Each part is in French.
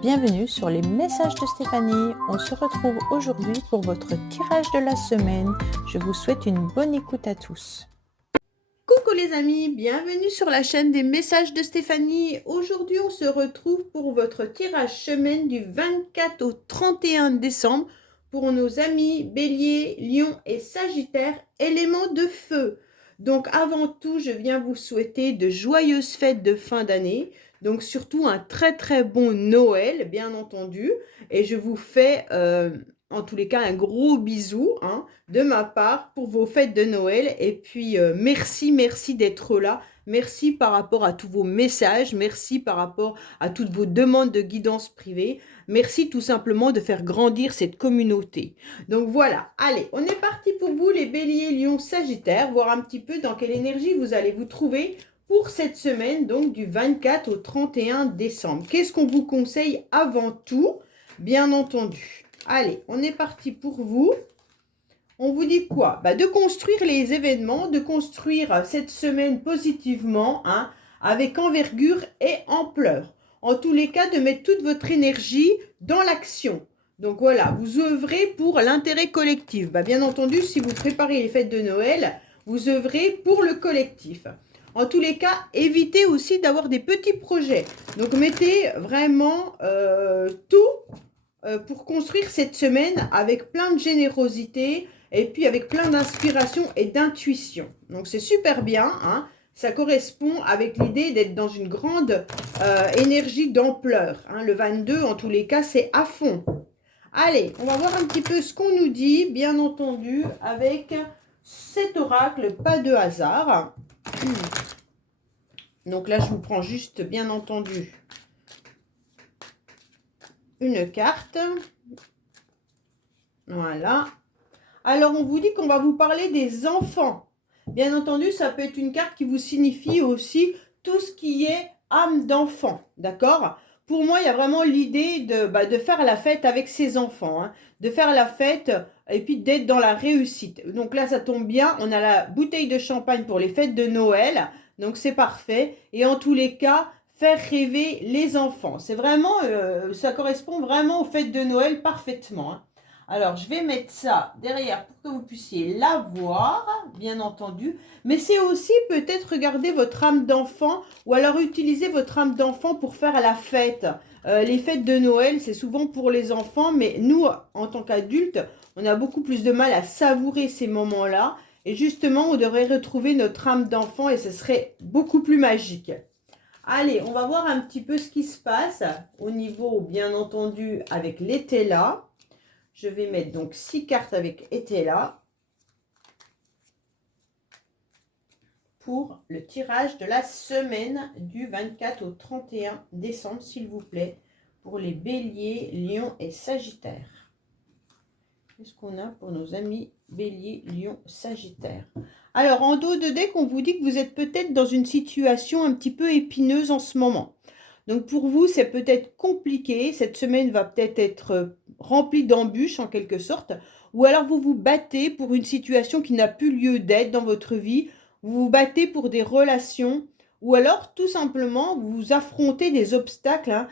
Bienvenue sur les messages de Stéphanie. On se retrouve aujourd'hui pour votre tirage de la semaine. Je vous souhaite une bonne écoute à tous. Coucou les amis, bienvenue sur la chaîne des messages de Stéphanie. Aujourd'hui, on se retrouve pour votre tirage semaine du 24 au 31 décembre pour nos amis Bélier, Lion et Sagittaire, éléments de feu. Donc avant tout, je viens vous souhaiter de joyeuses fêtes de fin d'année. Donc surtout un très bon Noël, bien entendu. Et je vous fais en tous les cas un gros bisou de ma part pour vos fêtes de Noël. Et puis merci d'être là. Merci par rapport à tous vos messages. Merci par rapport à toutes vos demandes de guidance privée. Merci tout simplement de faire grandir cette communauté. Donc voilà, allez, on est parti pour vous les Béliers, Lions, Sagittaires, voir un petit peu dans quelle énergie vous allez vous trouver pour cette semaine, donc du 24 au 31 décembre. Qu'est-ce qu'on vous conseille avant tout, bien entendu? Allez, on est parti pour vous. On vous dit quoi? De construire les événements, de construire cette semaine positivement, avec envergure et ampleur. En tous les cas, de mettre toute votre énergie dans l'action. Donc voilà, vous œuvrez pour l'intérêt collectif. Bien entendu, si vous préparez les fêtes de Noël, vous œuvrez pour le collectif. En tous les cas, évitez aussi d'avoir des petits projets. Donc mettez vraiment tout pour construire cette semaine avec plein de générosité et puis avec plein d'inspiration et d'intuition. Donc c'est super bien, ça correspond avec l'idée d'être dans une grande énergie d'ampleur. Le 22, en tous les cas, c'est à fond. Allez, on va voir un petit peu ce qu'on nous dit, bien entendu, avec cet oracle, pas de hasard. Donc là, je vous prends juste, bien entendu, une carte. Voilà. Alors, on vous dit qu'on va vous parler des enfants. Bien entendu, ça peut être une carte qui vous signifie aussi tout ce qui est âme d'enfant, d'accord? Pour moi, il y a vraiment l'idée de faire la fête avec ses enfants, de faire la fête et puis d'être dans la réussite. Donc là, ça tombe bien, on a la bouteille de champagne pour les fêtes de Noël, donc c'est parfait. Et en tous les cas, faire rêver les enfants. C'est vraiment, ça correspond vraiment aux fêtes de Noël parfaitement. Alors, je vais mettre ça derrière pour que vous puissiez la voir, bien entendu. Mais c'est aussi peut-être regarder votre âme d'enfant ou alors utiliser votre âme d'enfant pour faire la fête. Les fêtes de Noël, c'est souvent pour les enfants, mais nous, en tant qu'adultes, on a beaucoup plus de mal à savourer ces moments-là. Et justement, on devrait retrouver notre âme d'enfant et ce serait beaucoup plus magique. Allez, on va voir un petit peu ce qui se passe au niveau, bien entendu, avec l'Etela. Je vais mettre donc 6 cartes avec Etela pour le tirage de la semaine du 24 au 31 décembre, s'il vous plaît, pour les Béliers, Lions et Sagittaires. Qu'est-ce qu'on a pour nos amis Béliers, Lions, Sagittaires? Alors, en dos de deck, on vous dit que vous êtes peut-être dans une situation un petit peu épineuse en ce moment. Donc pour vous, c'est peut-être compliqué. Cette semaine va peut-être être remplie d'embûches en quelque sorte. Ou alors vous vous battez pour une situation qui n'a plus lieu d'être dans votre vie. Vous vous battez pour des relations. Ou alors tout simplement, vous affrontez des obstacles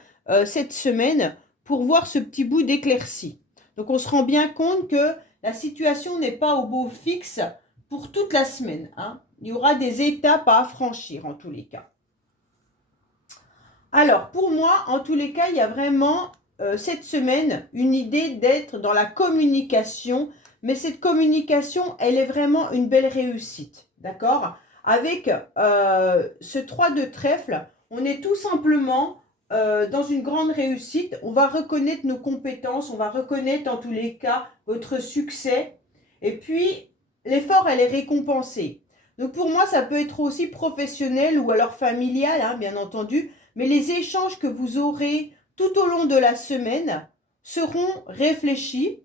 cette semaine pour voir ce petit bout d'éclaircie. Donc on se rend bien compte que la situation n'est pas au beau fixe pour toute la semaine. Il y aura des étapes à franchir en tous les cas. Alors, pour moi, en tous les cas, il y a vraiment cette semaine une idée d'être dans la communication. Mais cette communication, elle est vraiment une belle réussite. D'accord? Avec ce 3 de trèfle, on est tout simplement dans une grande réussite. On va reconnaître nos compétences. On va reconnaître en tous les cas votre succès. Et puis, l'effort, elle est récompensée. Donc, pour moi, ça peut être aussi professionnel ou alors familial, bien entendu. Mais les échanges que vous aurez tout au long de la semaine seront réfléchis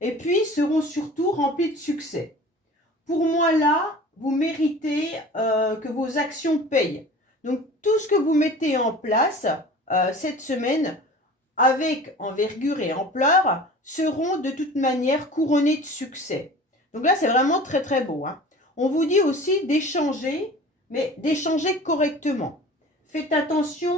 et puis seront surtout remplis de succès. Pour moi, là, vous méritez que vos actions payent. Donc, tout ce que vous mettez en place cette semaine, avec envergure et ampleur, seront de toute manière couronnés de succès. Donc là, c'est vraiment très beau. On vous dit aussi d'échanger, mais d'échanger correctement. Faites attention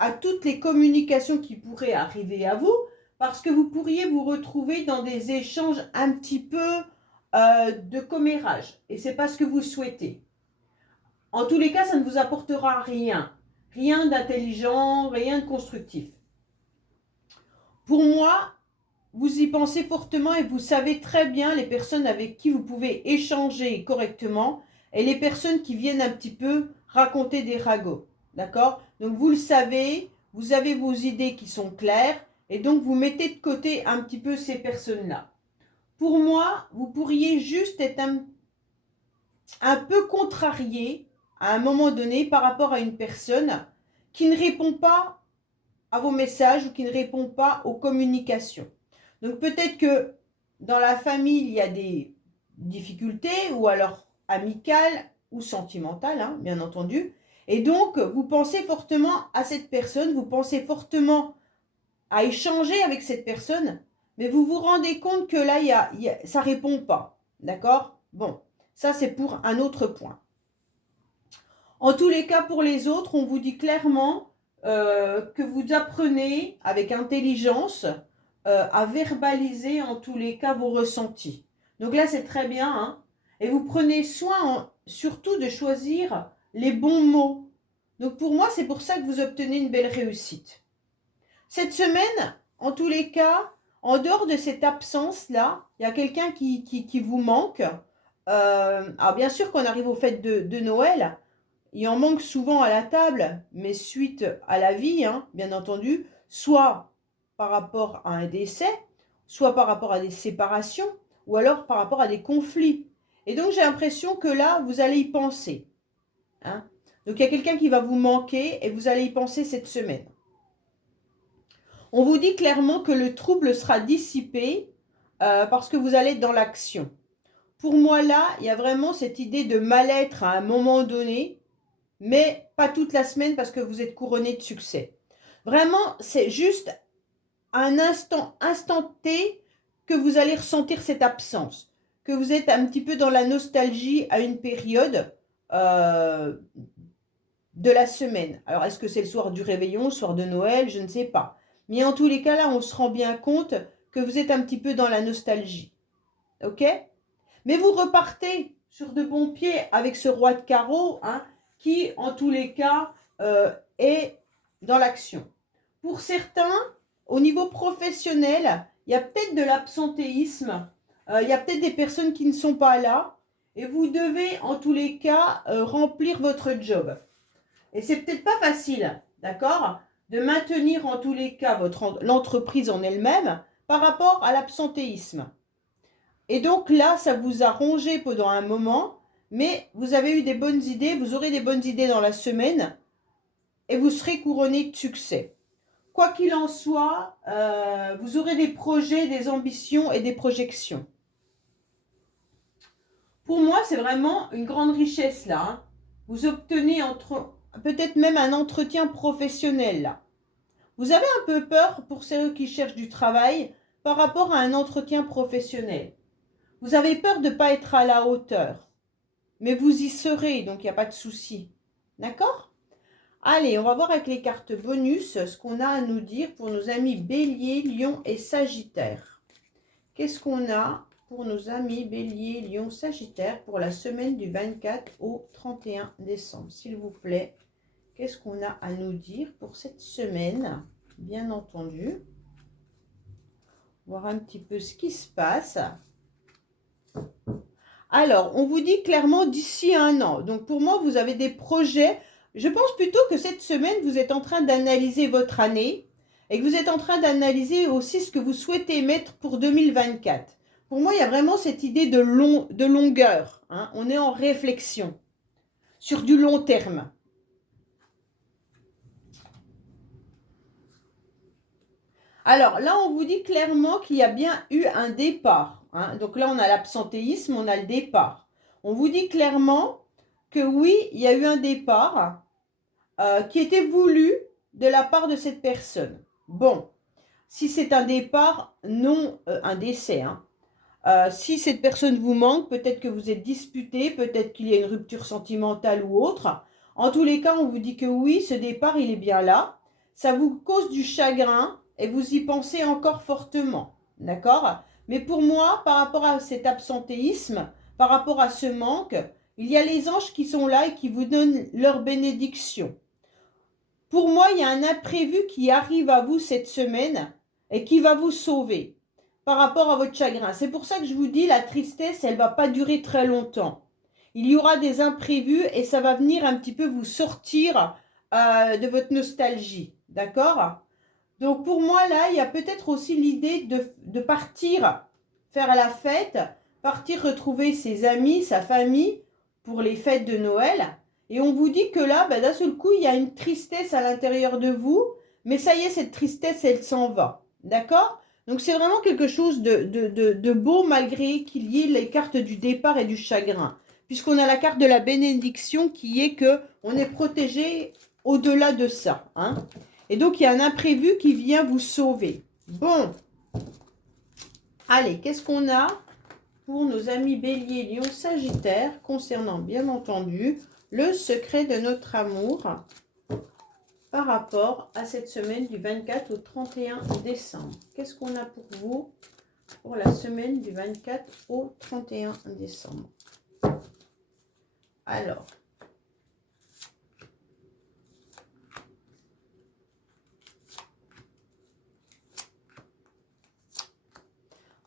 à toutes les communications qui pourraient arriver à vous, parce que vous pourriez vous retrouver dans des échanges un petit peu de commérage. Et ce n'est pas ce que vous souhaitez. En tous les cas, ça ne vous apportera rien. Rien d'intelligent, rien de constructif. Pour moi, vous y pensez fortement et vous savez très bien les personnes avec qui vous pouvez échanger correctement et les personnes qui viennent un petit peu raconter des ragots. D'accord? Donc vous le savez, vous avez vos idées qui sont claires et donc vous mettez de côté un petit peu ces personnes-là. Pour moi, vous pourriez juste être un peu contrarié à un moment donné par rapport à une personne qui ne répond pas à vos messages ou qui ne répond pas aux communications. Donc peut-être que dans la famille, il y a des difficultés ou alors amicales ou sentimentales, hein, bien entendu. Et donc, vous pensez fortement à cette personne, vous pensez fortement à échanger avec cette personne, mais vous vous rendez compte que là, ça ne répond pas. D'accord? Bon, ça c'est pour un autre point. En tous les cas, pour les autres, on vous dit clairement que vous apprenez avec intelligence à verbaliser en tous les cas vos ressentis. Donc là, c'est très bien. Hein, et vous prenez soin surtout de choisir les bons mots. Donc pour moi, c'est pour ça que vous obtenez une belle réussite. Cette semaine, en tous les cas, en dehors de cette absence-là, il y a quelqu'un qui vous manque. Alors bien sûr, quand on arrive aux fêtes de Noël, il en manque souvent à la table, mais suite à la vie, hein, bien entendu, soit par rapport à un décès, soit par rapport à des séparations, ou alors par rapport à des conflits. Et donc j'ai l'impression que là, vous allez y penser. Hein. Donc il y a quelqu'un qui va vous manquer et vous allez y penser cette semaine. On vous dit clairement que le trouble sera dissipé parce que vous allez être dans l'action. Pour moi là, il y a vraiment cette idée de mal-être à un moment donné, mais pas toute la semaine parce que vous êtes couronné de succès. Vraiment, c'est juste un instant T que vous allez ressentir cette absence, que vous êtes un petit peu dans la nostalgie à une période de la semaine. Alors, est-ce que c'est le soir du réveillon, le soir de Noël? Je ne sais pas. Mais en tous les cas, là, on se rend bien compte que vous êtes un petit peu dans la nostalgie. OK? Mais vous repartez sur de bons pieds avec ce roi de carreau, hein, qui, en tous les cas, est dans l'action. Pour certains, au niveau professionnel, il y a peut-être de l'absentéisme, il y a peut-être des personnes qui ne sont pas là, et vous devez, en tous les cas, remplir votre job. Et c'est peut-être pas facile, d'accord, de maintenir, en tous les cas, l'entreprise en elle-même par rapport à l'absentéisme. Et donc là, ça vous a rongé pendant un moment, mais vous avez eu des bonnes idées, vous aurez des bonnes idées dans la semaine et vous serez couronné de succès. Quoi qu'il en soit, vous aurez des projets, des ambitions et des projections. Pour moi, c'est vraiment une grande richesse là. Hein. Vous obtenez peut-être même un entretien professionnel là. Vous avez un peu peur pour ceux qui cherchent du travail par rapport à un entretien professionnel. Vous avez peur de ne pas être à la hauteur. Mais vous y serez, donc il n'y a pas de souci. D'accord? Allez, on va voir avec les cartes bonus ce qu'on a à nous dire pour nos amis Bélier, Lion et Sagittaire. Qu'est-ce qu'on a pour nos amis Bélier, Lion, Sagittaire pour la semaine du 24 au 31 décembre? S'il vous plaît, qu'est-ce qu'on a à nous dire pour cette semaine? Bien entendu. Voir un petit peu ce qui se passe. Alors, on vous dit clairement d'ici 1 an. Donc, pour moi, vous avez des projets. Je pense plutôt que cette semaine, vous êtes en train d'analyser votre année et que vous êtes en train d'analyser aussi ce que vous souhaitez mettre pour 2024. Pour moi, il y a vraiment cette idée de longueur. Hein. On est en réflexion sur du long terme. Alors, là, on vous dit clairement qu'il y a bien eu un départ. Hein. Donc là, on a l'absentéisme, on a le départ. On vous dit clairement que oui, il y a eu un départ qui était voulu de la part de cette personne. Bon, si c'est un départ, non un décès. Hein. Si cette personne vous manque, peut-être que vous êtes disputé, peut-être qu'il y a une rupture sentimentale ou autre. En tous les cas, on vous dit que oui, ce départ, il est bien là. ça vous cause du chagrin et vous y pensez encore fortement, d'accord? Mais pour moi, par rapport à cet absentéisme, par rapport à ce manque, il y a les anges qui sont là et qui vous donnent leur bénédiction. Pour moi, il y a un imprévu qui arrive à vous cette semaine et qui va vous sauver par rapport à votre chagrin. C'est pour ça que je vous dis, la tristesse, elle ne va pas durer très longtemps. Il y aura des imprévus et ça va venir un petit peu vous sortir de votre nostalgie. D'accord? Donc pour moi, là, il y a peut-être aussi l'idée de partir faire la fête, partir retrouver ses amis, sa famille pour les fêtes de Noël. Et on vous dit que là, d'un seul coup, il y a une tristesse à l'intérieur de vous. Mais ça y est, cette tristesse, elle s'en va. D'accord? Donc c'est vraiment quelque chose de beau malgré qu'il y ait les cartes du départ et du chagrin. Puisqu'on a la carte de la bénédiction qui est que on est protégé au-delà de ça. Hein? Et donc, il y a un imprévu qui vient vous sauver. Bon. Allez, qu'est-ce qu'on a pour nos amis Bélier, Lion, Sagittaire, concernant, bien entendu, le secret de notre amour par rapport à cette semaine du 24 au 31 décembre. Qu'est-ce qu'on a pour vous pour la semaine du 24 au 31 décembre? Alors,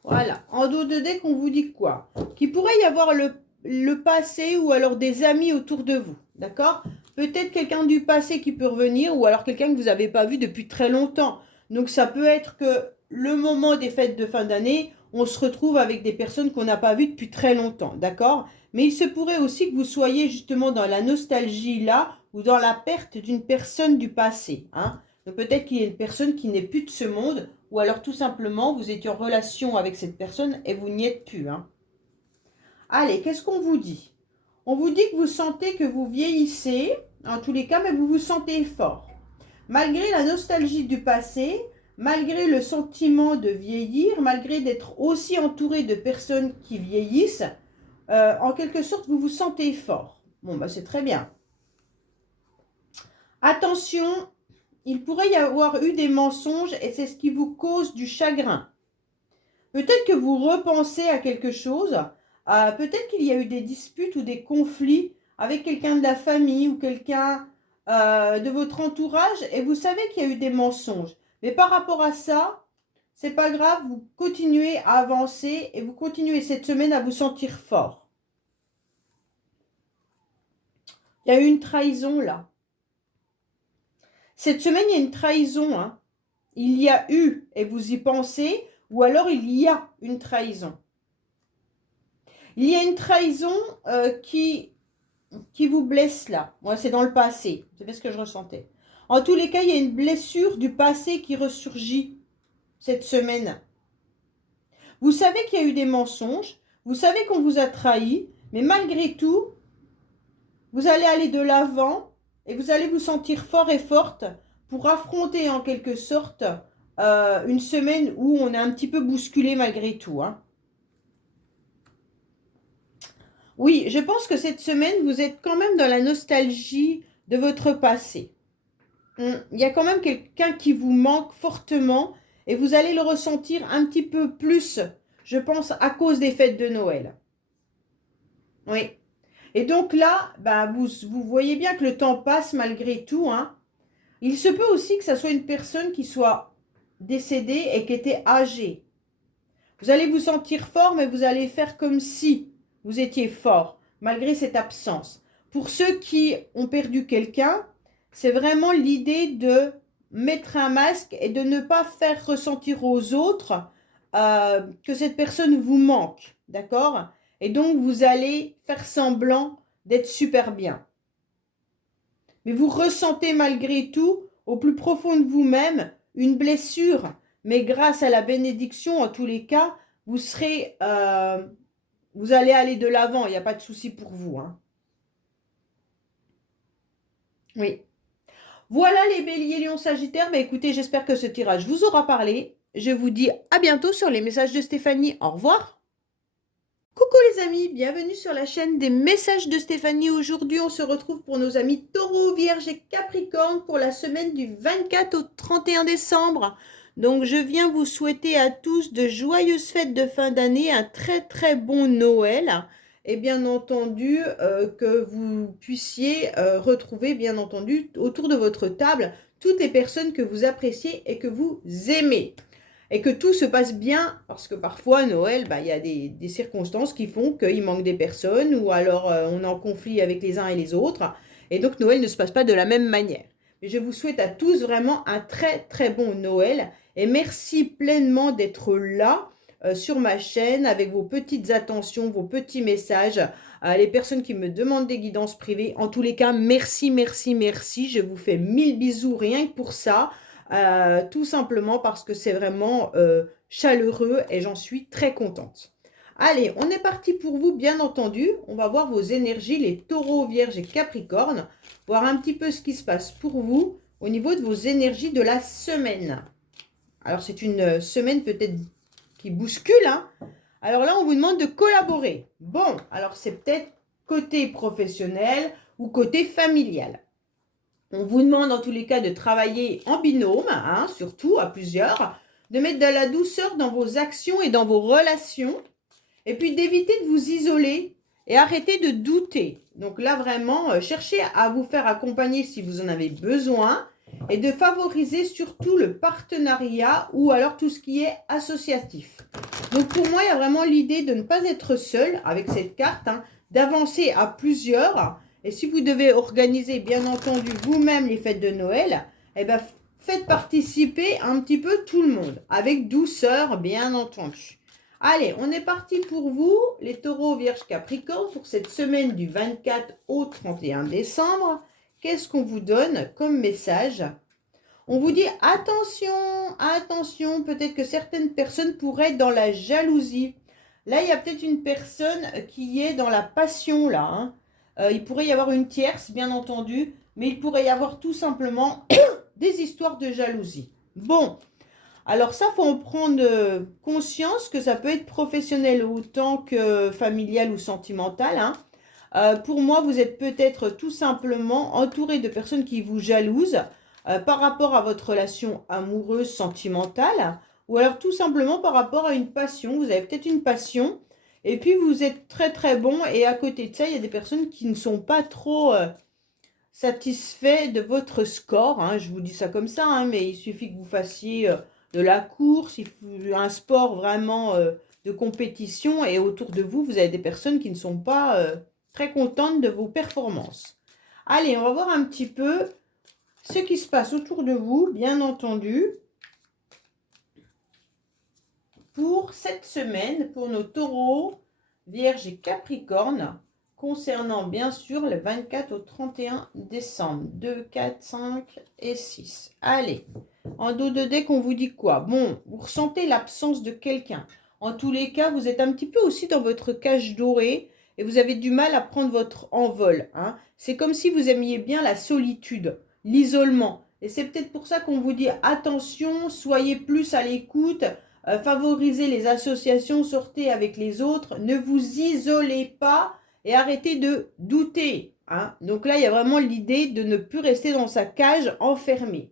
voilà, en dos de deck, on vous dit quoi? Qu'il pourrait y avoir le passé ou alors des amis autour de vous, d'accord? Peut-être quelqu'un du passé qui peut revenir ou alors quelqu'un que vous n'avez pas vu depuis très longtemps. Donc ça peut être que le moment des fêtes de fin d'année, on se retrouve avec des personnes qu'on n'a pas vues depuis très longtemps, d'accord? Mais il se pourrait aussi que vous soyez justement dans la nostalgie là ou dans la perte d'une personne du passé, hein? Donc peut-être qu'il y a une personne qui n'est plus de ce monde ou alors tout simplement vous étiez en relation avec cette personne et vous n'y êtes plus, hein? Allez, qu'est-ce qu'on vous dit? On vous dit que vous sentez que vous vieillissez, en tous les cas, mais vous vous sentez fort. Malgré la nostalgie du passé, malgré le sentiment de vieillir, malgré d'être aussi entouré de personnes qui vieillissent, en quelque sorte, vous vous sentez fort. Bon, c'est très bien. Attention, il pourrait y avoir eu des mensonges et c'est ce qui vous cause du chagrin. Peut-être que vous repensez à quelque chose. Peut-être qu'il y a eu des disputes ou des conflits avec quelqu'un de la famille ou quelqu'un de votre entourage et vous savez qu'il y a eu des mensonges. Mais par rapport à ça, c'est pas grave, vous continuez à avancer et vous continuez cette semaine à vous sentir fort. Il y a eu une trahison là. Cette semaine, il y a une trahison. Hein. Il y a eu, et vous y pensez, ou alors il y a une trahison. Il y a une trahison qui vous blesse là. Moi, c'est dans le passé. C'est ce que je ressentais. En tous les cas, il y a une blessure du passé qui ressurgit cette semaine. Vous savez qu'il y a eu des mensonges. Vous savez qu'on vous a trahi. Mais malgré tout, vous allez aller de l'avant et vous allez vous sentir fort et forte pour affronter en quelque sorte une semaine où on est un petit peu bousculé malgré tout. Hein. Oui, je pense que cette semaine, vous êtes quand même dans la nostalgie de votre passé. Il y a quand même quelqu'un qui vous manque fortement et vous allez le ressentir un petit peu plus, je pense, à cause des fêtes de Noël. Oui. Et donc là, vous voyez bien que le temps passe malgré tout. Hein. Il se peut aussi que ça soit une personne qui soit décédée et qui était âgée. Vous allez vous sentir fort, mais vous allez faire comme si vous étiez fort, malgré cette absence. Pour ceux qui ont perdu quelqu'un, c'est vraiment l'idée de mettre un masque et de ne pas faire ressentir aux autres que cette personne vous manque, d'accord ? Et donc, vous allez faire semblant d'être super bien. Mais vous ressentez malgré tout, au plus profond de vous-même, une blessure. Mais grâce à la bénédiction, en tous les cas, vous serez... vous allez aller de l'avant, il n'y a pas de souci pour vous. Hein. Oui. Voilà les béliers, lions, sagittaires. Écoutez, j'espère que ce tirage vous aura parlé. Je vous dis à bientôt sur les messages de Stéphanie. Au revoir. Coucou les amis, bienvenue sur la chaîne des messages de Stéphanie. Aujourd'hui, on se retrouve pour nos amis Taureau, Vierge et Capricorne pour la semaine du 24 au 31 décembre. Donc, je viens vous souhaiter à tous de joyeuses fêtes de fin d'année, un très bon Noël et bien entendu que vous puissiez retrouver bien entendu autour de votre table toutes les personnes que vous appréciez et que vous aimez. Et que tout se passe bien, parce que parfois, Noël, il y a des circonstances qui font qu'il manque des personnes, ou alors on est en conflit avec les uns et les autres, et donc Noël ne se passe pas de la même manière. Mais je vous souhaite à tous vraiment un très bon Noël, et merci pleinement d'être là sur ma chaîne, avec vos petites attentions, vos petits messages, les personnes qui me demandent des guidances privées. En tous les cas, merci, je vous fais 1000 bisous rien que pour ça. Tout simplement parce que c'est vraiment chaleureux et j'en suis très contente. Allez, on est parti pour vous, bien entendu. On va voir vos énergies, les taureaux, vierges et capricornes, voir un petit peu ce qui se passe pour vous au niveau de vos énergies de la semaine. Alors, c'est une semaine peut-être qui bouscule, hein. Alors là, on vous demande de collaborer. Bon, alors c'est peut-être côté professionnel ou côté familial. On vous demande en tous les cas de travailler en binôme, hein, surtout à plusieurs, de mettre de la douceur dans vos actions et dans vos relations, et puis d'éviter de vous isoler et arrêter de douter. Donc là, vraiment, cherchez à vous faire accompagner si vous en avez besoin, et de favoriser surtout le partenariat ou alors tout ce qui est associatif. Donc pour moi, il y a vraiment l'idée de ne pas être seul avec cette carte, hein, d'avancer à plusieurs. Et si vous devez organiser, bien entendu, vous-même les fêtes de Noël, eh ben, faites participer un petit peu tout le monde, avec douceur, bien entendu. Allez, on est parti pour vous, les taureaux, vierges, capricornes, pour cette semaine du 24 au 31 décembre. Qu'est-ce qu'on vous donne comme message? On vous dit attention, peut-être que certaines personnes pourraient être dans la jalousie. Là, il y a peut-être une personne qui est dans la passion, là, hein. Il pourrait y avoir une tierce, bien entendu, mais il pourrait y avoir tout simplement des histoires de jalousie. Bon, alors ça, il faut en prendre conscience que ça peut être professionnel autant que familial ou sentimental, hein. Pour moi, vous êtes peut-être tout simplement entouré de personnes qui vous jalousent par rapport à votre relation amoureuse, sentimentale, ou alors tout simplement par rapport à une passion. Vous avez peut-être une passion, et puis vous êtes très bon, et à côté de ça, il y a des personnes qui ne sont pas trop satisfaits de votre score, hein. Je vous dis ça comme ça, hein, mais il suffit que vous fassiez de la course, un sport vraiment de compétition, et autour de vous, vous avez des personnes qui ne sont pas très contentes de vos performances. Allez, on va voir un petit peu ce qui se passe autour de vous, bien entendu, pour cette semaine, pour nos taureaux, vierges et capricornes, concernant bien sûr le 24 au 31 décembre. 2, 4, 5 et 6. Allez, en dos de deck, on vous dit quoi? Bon, vous ressentez l'absence de quelqu'un. En tous les cas, vous êtes un petit peu aussi dans votre cage dorée et vous avez du mal à prendre votre envol, hein. C'est comme si vous aimiez bien la solitude, l'isolement. Et c'est peut-être pour ça qu'on vous dit attention, soyez plus à l'écoute, favorisez les associations, sortez avec les autres, ne vous isolez pas et arrêtez de douter, hein. Donc là, il y a vraiment l'idée de ne plus rester dans sa cage enfermée.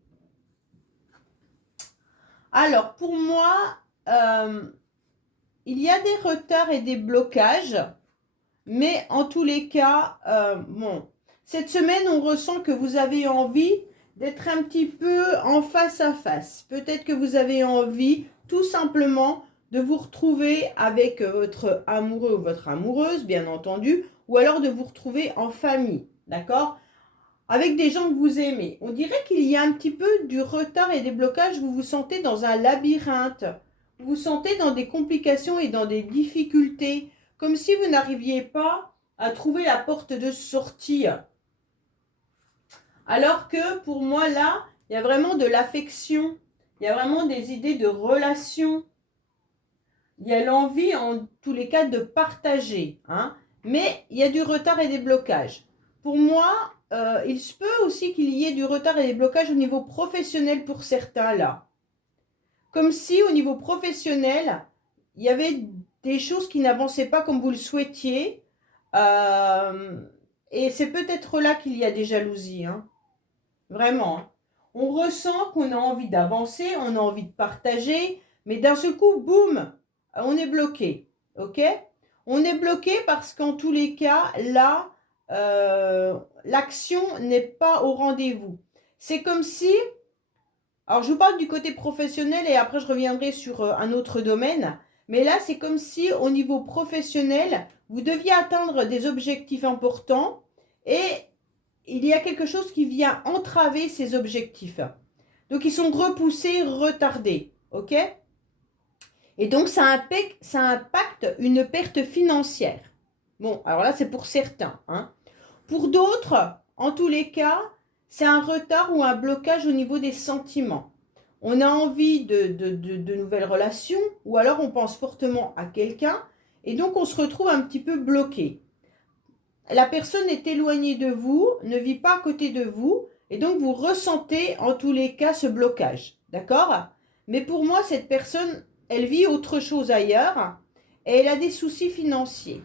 Alors, pour moi, il y a des retards et des blocages, mais en tous les cas, bon, cette semaine, on ressent que vous avez envie d'être un petit peu en face à face. Peut-être que vous avez envie tout simplement de vous retrouver avec votre amoureux ou votre amoureuse, bien entendu, ou alors de vous retrouver en famille, d'accord? Avec des gens que vous aimez. On dirait qu'il y a un petit peu du retard et des blocages. Vous vous sentez dans un labyrinthe. Vous vous sentez dans des complications et dans des difficultés. Comme si vous n'arriviez pas à trouver la porte de sortie. Alors que pour moi, là, il y a vraiment de l'affection. Il y a vraiment des idées de relation. Il y a l'envie, en tous les cas, de partager, hein. Mais il y a du retard et des blocages. Pour moi, il se peut aussi qu'il y ait du retard et des blocages au niveau professionnel pour certains, là. Comme si, au niveau professionnel, il y avait des choses qui n'avançaient pas comme vous le souhaitiez. Et c'est peut-être là qu'il y a des jalousies, hein. Vraiment, hein. On ressent qu'on a envie d'avancer, on a envie de partager, mais d'un seul coup, boum, on est bloqué. Ok? On est bloqué parce qu'en tous les cas, là, l'action n'est pas au rendez-vous. C'est comme si, alors je vous parle du côté professionnel et après je reviendrai sur un autre domaine, mais là c'est comme si au niveau professionnel, vous deviez atteindre des objectifs importants et il y a quelque chose qui vient entraver ces objectifs. Donc, ils sont repoussés, retardés. OK? Et donc, ça impacte une perte financière. Bon, alors là, c'est pour certains, hein. Pour d'autres, en tous les cas, c'est un retard ou un blocage au niveau des sentiments. On a envie de nouvelles relations ou alors on pense fortement à quelqu'un et donc on se retrouve un petit peu bloqué. La personne est éloignée de vous, ne vit pas à côté de vous, et donc vous ressentez en tous les cas ce blocage. D'accord? Mais pour moi, cette personne, elle vit autre chose ailleurs, et elle a des soucis financiers.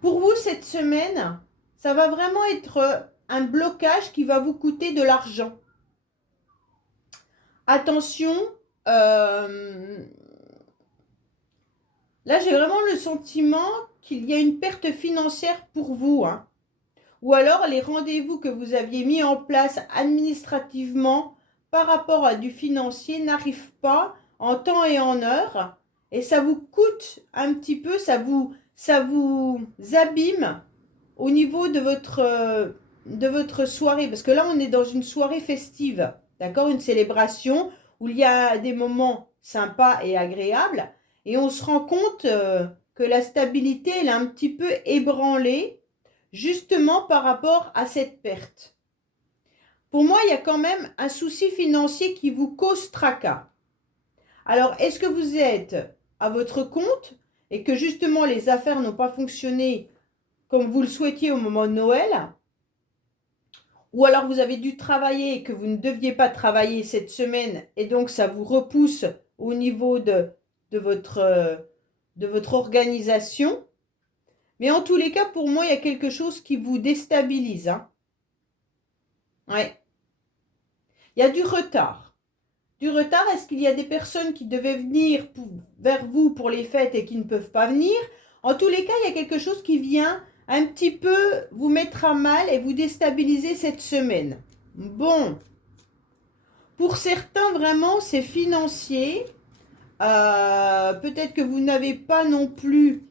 Pour vous, cette semaine, ça va vraiment être un blocage qui va vous coûter de l'argent. Attention, là j'ai vraiment le sentiment qu'il y a une perte financière pour vous, hein. Ou alors les rendez-vous que vous aviez mis en place administrativement par rapport à du financier n'arrivent pas en temps et en heure et ça vous coûte un petit peu, ça vous abîme au niveau de votre soirée. Parce que là, on est dans une soirée festive, d'accord? Une célébration où il y a des moments sympas et agréables et on se rend compte que la stabilité, elle est un petit peu ébranlée justement par rapport à cette perte. Pour moi, il y a quand même un souci financier qui vous cause tracas. Alors, est-ce que vous êtes à votre compte et que justement les affaires n'ont pas fonctionné comme vous le souhaitiez au moment de Noël? Ou alors vous avez dû travailler et que vous ne deviez pas travailler cette semaine et donc ça vous repousse au niveau de votre organisation. Mais en tous les cas, pour moi, il y a quelque chose qui vous déstabilise, hein. Ouais. Il y a du retard. Du retard, est-ce qu'il y a des personnes qui devaient venir vers vous pour les fêtes et qui ne peuvent pas venir? En tous les cas, il y a quelque chose qui vient un petit peu vous mettre à mal et vous déstabiliser cette semaine. Bon. Pour certains, vraiment, c'est financier. Peut-être que vous n'avez pas non plus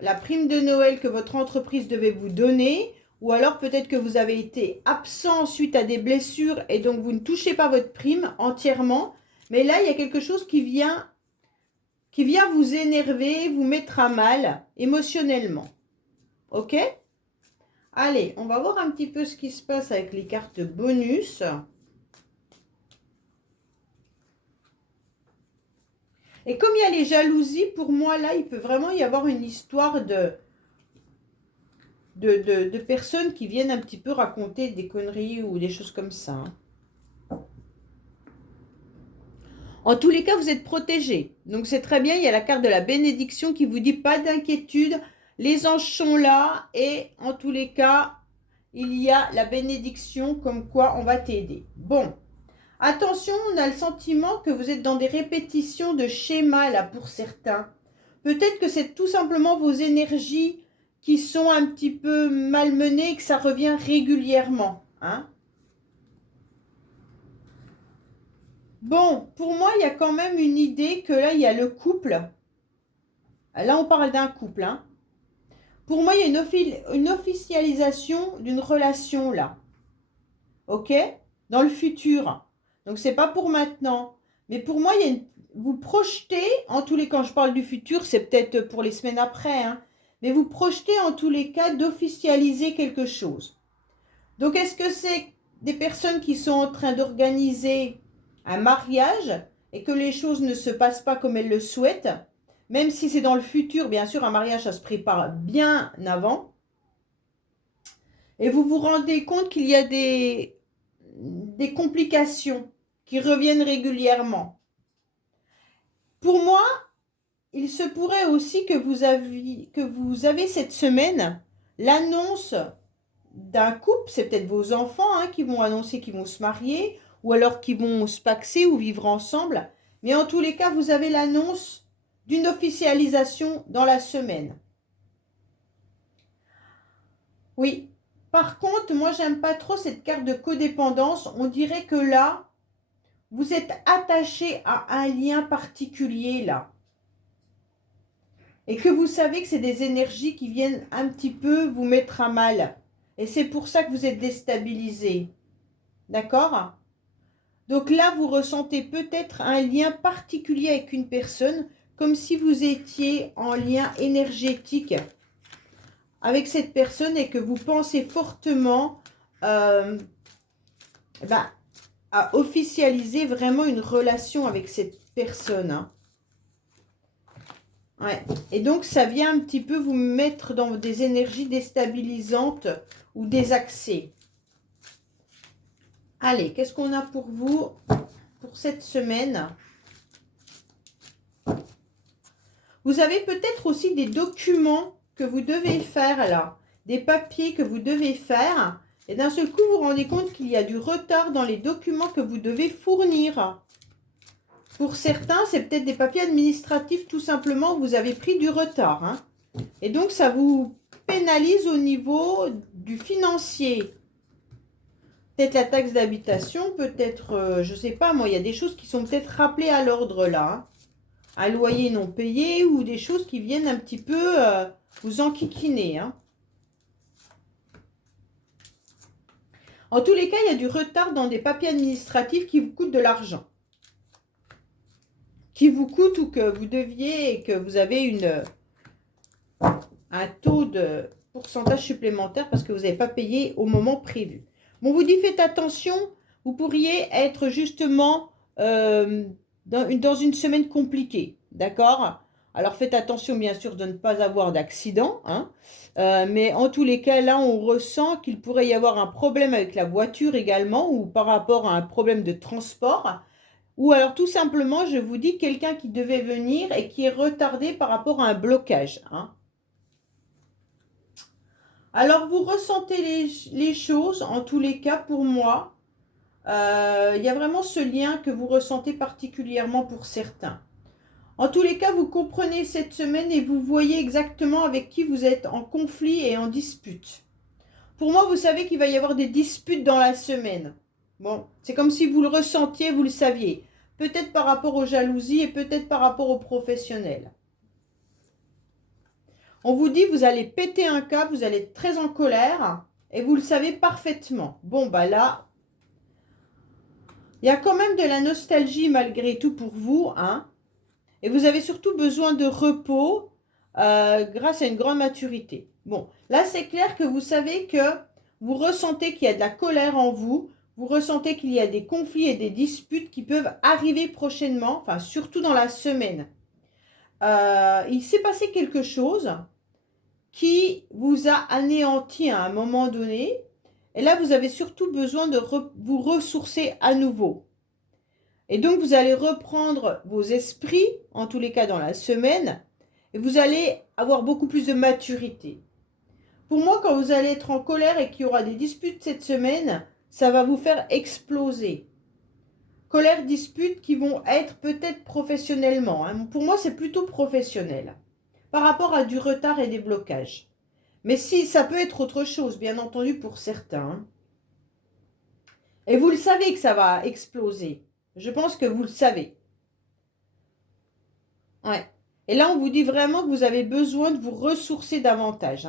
la prime de Noël que votre entreprise devait vous donner, ou alors peut-être que vous avez été absent suite à des blessures et donc vous ne touchez pas votre prime entièrement. Mais là, il y a quelque chose qui vient vous énerver, vous mettre à mal émotionnellement. Ok? Allez, on va voir un petit peu ce qui se passe avec les cartes bonus. Et comme il y a les jalousies, pour moi, là, il peut vraiment y avoir une histoire de personnes qui viennent un petit peu raconter des conneries ou des choses comme ça, hein. En tous les cas, vous êtes protégés. Donc, c'est très bien. Il y a la carte de la bénédiction qui vous dit pas d'inquiétude. Les anges sont là. Et en tous les cas, il y a la bénédiction comme quoi on va t'aider. Bon. Attention, on a le sentiment que vous êtes dans des répétitions de schémas là pour certains. Peut-être que c'est tout simplement vos énergies qui sont un petit peu malmenées et que ça revient régulièrement, hein. Bon, pour moi, il y a quand même une idée que là, il y a le couple. Là, on parle d'un couple, hein. Pour moi, il y a une officialisation d'une relation là. Ok? Dans le futur. Donc, c'est pas pour maintenant. Mais pour moi, il y a vous projetez, en tous les cas, quand je parle du futur, c'est peut-être pour les semaines après, hein, mais vous projetez en tous les cas d'officialiser quelque chose. Donc, est-ce que c'est des personnes qui sont en train d'organiser un mariage et que les choses ne se passent pas comme elles le souhaitent, même si c'est dans le futur, bien sûr, un mariage, ça se prépare bien avant. Et vous vous rendez compte qu'il y a des complications qui reviennent régulièrement. Pour moi, il se pourrait aussi que vous avez cette semaine l'annonce d'un couple, c'est peut-être vos enfants qui vont annoncer qu'ils vont se marier, ou alors qu'ils vont se paxer ou vivre ensemble. Mais en tous les cas, vous avez l'annonce d'une officialisation dans la semaine. Oui. Par contre, moi, j'aime pas trop cette carte de codépendance. On dirait que là, vous êtes attaché à un lien particulier, là. Et que vous savez que c'est des énergies qui viennent un petit peu vous mettre à mal. Et c'est pour ça que vous êtes déstabilisé. D'accord? Donc là, vous ressentez peut-être un lien particulier avec une personne, comme si vous étiez en lien énergétique avec cette personne et que vous pensez fortement à officialiser vraiment une relation avec cette personne. Ouais. Et donc, ça vient un petit peu vous mettre dans des énergies déstabilisantes ou désaxées. Allez, qu'est-ce qu'on a pour vous pour cette semaine? Vous avez peut-être aussi des documents que vous devez faire là, des papiers que vous devez faire. Et d'un seul coup, vous vous rendez compte qu'il y a du retard dans les documents que vous devez fournir. Pour certains, c'est peut-être des papiers administratifs tout simplement, vous avez pris du retard. Et donc, ça vous pénalise au niveau du financier. Peut-être la taxe d'habitation, peut-être, je ne sais pas, moi, il y a des choses qui sont peut-être rappelées à l'ordre là. Un loyer non payé ou des choses qui viennent un petit peu vous enquiquiner. En tous les cas, il y a du retard dans des papiers administratifs qui vous coûtent de l'argent. Qui vous coûtent ou que vous deviez et que vous avez un taux de pourcentage supplémentaire parce que vous n'avez pas payé au moment prévu. Bon, on vous dit faites attention, vous pourriez être justement dans une semaine compliquée, d'accord? Alors faites attention bien sûr de ne pas avoir d'accident, mais en tous les cas là on ressent qu'il pourrait y avoir un problème avec la voiture également ou par rapport à un problème de transport. Ou alors tout simplement, je vous dis, quelqu'un qui devait venir et qui est retardé par rapport à un blocage. Alors vous ressentez les choses, en tous les cas pour moi. Il y a vraiment ce lien que vous ressentez particulièrement pour certains. En tous les cas, vous comprenez cette semaine et vous voyez exactement avec qui vous êtes en conflit et en dispute. Pour moi, vous savez qu'il va y avoir des disputes dans la semaine. Bon, c'est comme si vous le ressentiez, vous le saviez. Peut-être par rapport aux jalousies et peut-être par rapport aux professionnels. On vous dit, vous allez péter un câble, vous allez être très en colère et vous le savez parfaitement. Bon, bah là, il y a quand même de la nostalgie malgré tout pour vous, et vous avez surtout besoin de repos grâce à une grande maturité. Bon, là, c'est clair que vous savez que vous ressentez qu'il y a de la colère en vous. Vous ressentez qu'il y a des conflits et des disputes qui peuvent arriver prochainement, enfin surtout dans la semaine. Il s'est passé quelque chose qui vous a anéanti à un moment donné. Et là, vous avez surtout besoin de vous ressourcer à nouveau. Et donc, vous allez reprendre vos esprits, en tous les cas dans la semaine, et vous allez avoir beaucoup plus de maturité. Pour moi, quand vous allez être en colère et qu'il y aura des disputes cette semaine, ça va vous faire exploser. Colère, disputes qui vont être peut-être professionnellement. Pour moi, c'est plutôt professionnel. Par rapport à du retard et des blocages. Mais si, ça peut être autre chose, bien entendu, pour certains. Et vous le savez que ça va exploser. Je pense que vous le savez. Ouais. Et là, on vous dit vraiment que vous avez besoin de vous ressourcer davantage.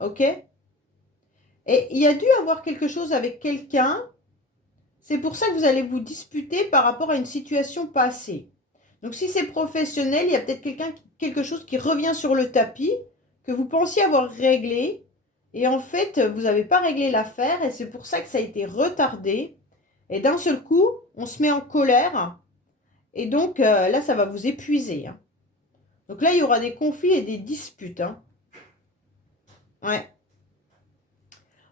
Ok? Et il y a dû avoir quelque chose avec quelqu'un. C'est pour ça que vous allez vous disputer par rapport à une situation passée. Donc, si c'est professionnel, il y a peut-être quelque chose qui revient sur le tapis, que vous pensiez avoir réglé. Et en fait, vous n'avez pas réglé l'affaire. Et c'est pour ça que ça a été retardé. Et d'un seul coup, on se met en colère. Et donc, là, ça va vous épuiser. Donc là, il y aura des conflits et des disputes. Ouais.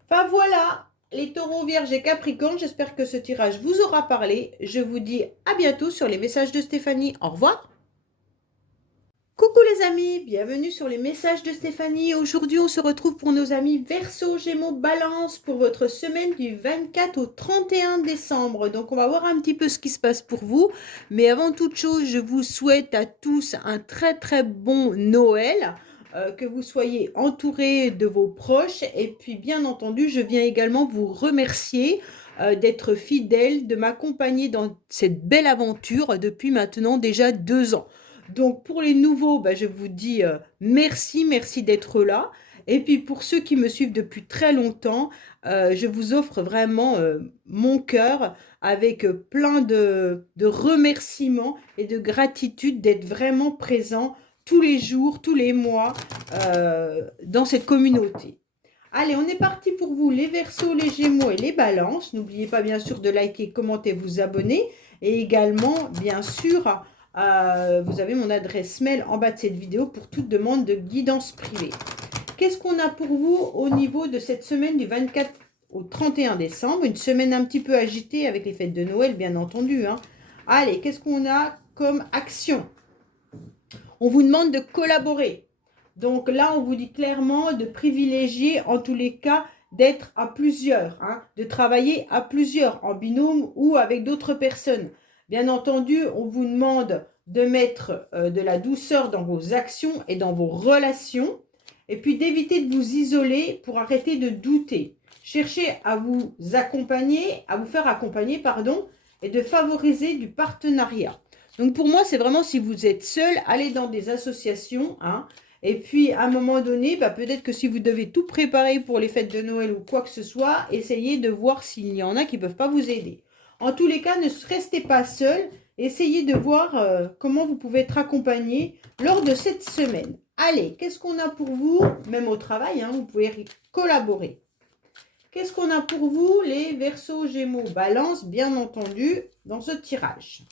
Enfin, voilà, les taureaux, vierges et capricornes. J'espère que ce tirage vous aura parlé. Je vous dis à bientôt sur les messages de Stéphanie. Au revoir. Coucou les amis, bienvenue sur les messages de Stéphanie. Aujourd'hui, on se retrouve pour nos amis Verseau, Gémeaux, Balance pour votre semaine du 24 au 31 décembre. Donc, on va voir un petit peu ce qui se passe pour vous. Mais avant toute chose, je vous souhaite à tous un très très bon Noël. Que vous soyez entourés de vos proches. Et puis, bien entendu, je viens également vous remercier d'être fidèles, de m'accompagner dans cette belle aventure depuis maintenant déjà 2 ans. Donc, pour les nouveaux, je vous dis merci, merci d'être là. Et puis, pour ceux qui me suivent depuis très longtemps, je vous offre vraiment mon cœur avec plein de remerciements et de gratitude d'être vraiment présent tous les jours, tous les mois dans cette communauté. Allez, on est parti pour vous, les Verseaux, les Gémeaux et les Balances. N'oubliez pas bien sûr de liker, commenter, vous abonner. Et également, bien sûr, vous avez mon adresse mail en bas de cette vidéo pour toute demande de guidance privée. Qu'est-ce qu'on a pour vous au niveau de cette semaine du 24 au 31 décembre? Une semaine un petit peu agitée avec les fêtes de Noël, bien entendu. Allez, qu'est-ce qu'on a comme action? On vous demande de collaborer. Donc là, on vous dit clairement de privilégier, en tous les cas, d'être à plusieurs, de travailler à plusieurs, en binôme ou avec d'autres personnes. Bien entendu, on vous demande de mettre de la douceur dans vos actions et dans vos relations. Et puis d'éviter de vous isoler pour arrêter de douter. Cherchez à vous accompagner, à vous faire accompagner, pardon, et de favoriser du partenariat. Donc pour moi, c'est vraiment si vous êtes seul, allez dans des associations. Et puis à un moment donné, peut-être que si vous devez tout préparer pour les fêtes de Noël ou quoi que ce soit, essayez de voir s'il y en a qui ne peuvent pas vous aider. En tous les cas, ne restez pas seul. Essayez de voir comment vous pouvez être accompagné lors de cette semaine. Allez, qu'est-ce qu'on a pour vous? Même au travail, vous pouvez collaborer. Qu'est-ce qu'on a pour vous, les Verseaux, Gémeaux, Balance, bien entendu, dans ce tirage?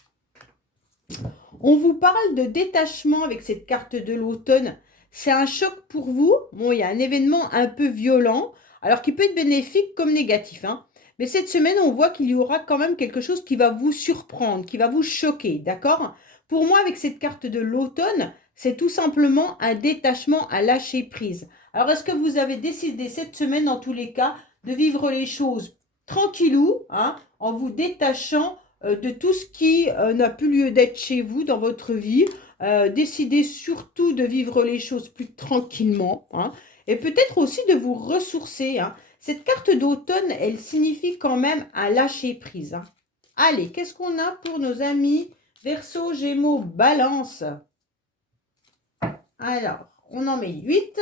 On vous parle de détachement avec cette carte de l'automne. C'est un choc pour vous. Bon, il y a un événement un peu violent, alors qui peut être bénéfique comme négatif. Mais cette semaine, on voit qu'il y aura quand même quelque chose qui va vous surprendre, qui va vous choquer, d'accord? Pour moi, avec cette carte de l'automne, c'est tout simplement un détachement à lâcher prise. Alors, est-ce que vous avez décidé cette semaine, en tous les cas, de vivre les choses tranquillou, en vous détachant de tout ce qui n'a plus lieu d'être chez vous dans votre vie? Décidez surtout de vivre les choses plus tranquillement, et peut-être aussi de vous ressourcer. Cette carte d'automne, elle signifie quand même un lâcher prise. Allez, qu'est-ce qu'on a pour nos amis Verseau, Gémeaux, Balance? Alors, on en met 8.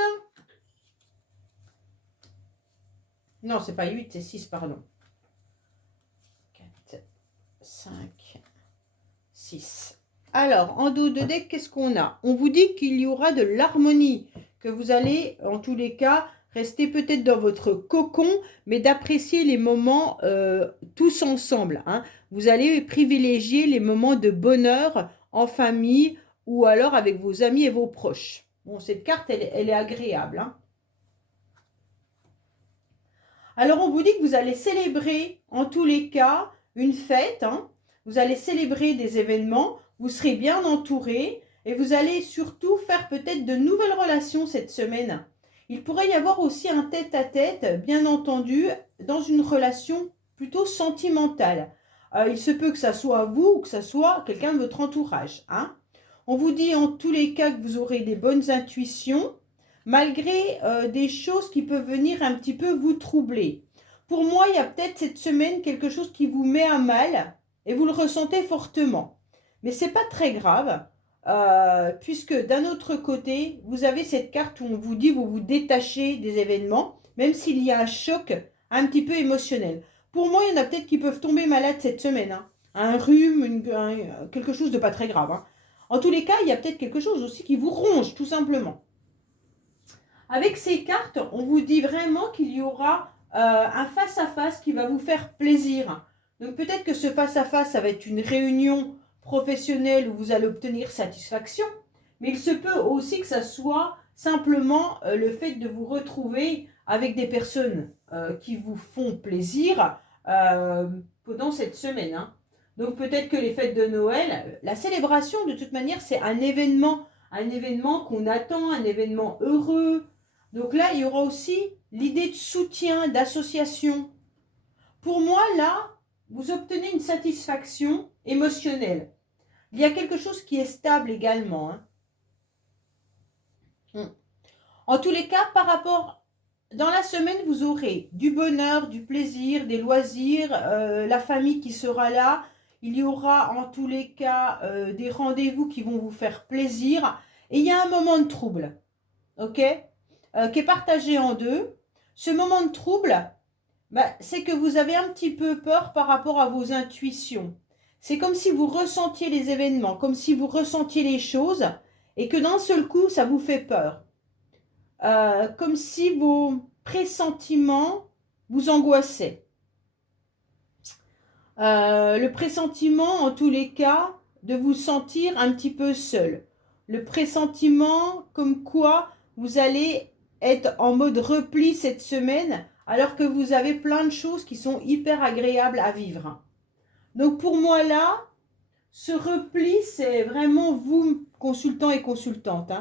Non, c'est pas 8, c'est 6, pardon. 4, 5, 6. Alors, en dos de deck, qu'est-ce qu'on a? On vous dit qu'il y aura de l'harmonie, que vous allez, en tous les cas, rester peut-être dans votre cocon, mais d'apprécier les moments tous ensemble. Vous allez privilégier les moments de bonheur en famille ou alors avec vos amis et vos proches. Bon, cette carte, elle est agréable. Alors, on vous dit que vous allez célébrer, en tous les cas, une fête. Vous allez célébrer des événements. Vous serez bien entouré. Et vous allez surtout faire peut-être de nouvelles relations cette semaine. Il pourrait y avoir aussi un tête-à-tête, bien entendu, dans une relation plutôt sentimentale. Il se peut que ça soit vous ou que ça soit quelqu'un de votre entourage. On vous dit en tous les cas que vous aurez des bonnes intuitions, malgré des choses qui peuvent venir un petit peu vous troubler. Pour moi, il y a peut-être cette semaine quelque chose qui vous met à mal et vous le ressentez fortement. Mais ce n'est pas très grave, puisque d'un autre côté, vous avez cette carte où on vous dit vous vous détachez des événements, même s'il y a un choc un petit peu émotionnel. Pour moi, il y en a peut-être qui peuvent tomber malades cette semaine. Un rhume, quelque chose de pas très grave. En tous les cas, il y a peut-être quelque chose aussi qui vous ronge, tout simplement. Avec ces cartes, on vous dit vraiment qu'il y aura un face-à-face qui va vous faire plaisir. Donc peut-être que ce face-à-face, ça va être une réunion professionnelle où vous allez obtenir satisfaction. Mais il se peut aussi que ça soit simplement le fait de vous retrouver avec des personnes qui vous font plaisir pendant cette semaine. Donc peut-être que les fêtes de Noël, la célébration de toute manière, c'est un événement un événement qu'on attend, un événement heureux. Donc là, il y aura aussi l'idée de soutien, d'association. Pour moi, là, vous obtenez une satisfaction émotionnelle. Il y a quelque chose qui est stable également. En tous les cas, par rapport, dans la semaine, vous aurez du bonheur, du plaisir, des loisirs, la famille qui sera là. Il y aura en tous les cas des rendez-vous qui vont vous faire plaisir. Et il y a un moment de trouble, ok, qui est partagé en deux. Ce moment de trouble, c'est que vous avez un petit peu peur par rapport à vos intuitions. C'est comme si vous ressentiez les événements, comme si vous ressentiez les choses et que d'un seul coup, ça vous fait peur. Comme si vos pressentiments vous angoissaient. Le pressentiment, en tous les cas, de vous sentir un petit peu seul. Le pressentiment comme quoi vous allez être en mode repli cette semaine alors que vous avez plein de choses qui sont hyper agréables à vivre. Donc pour moi là, ce repli, c'est vraiment vous, consultant et consultante.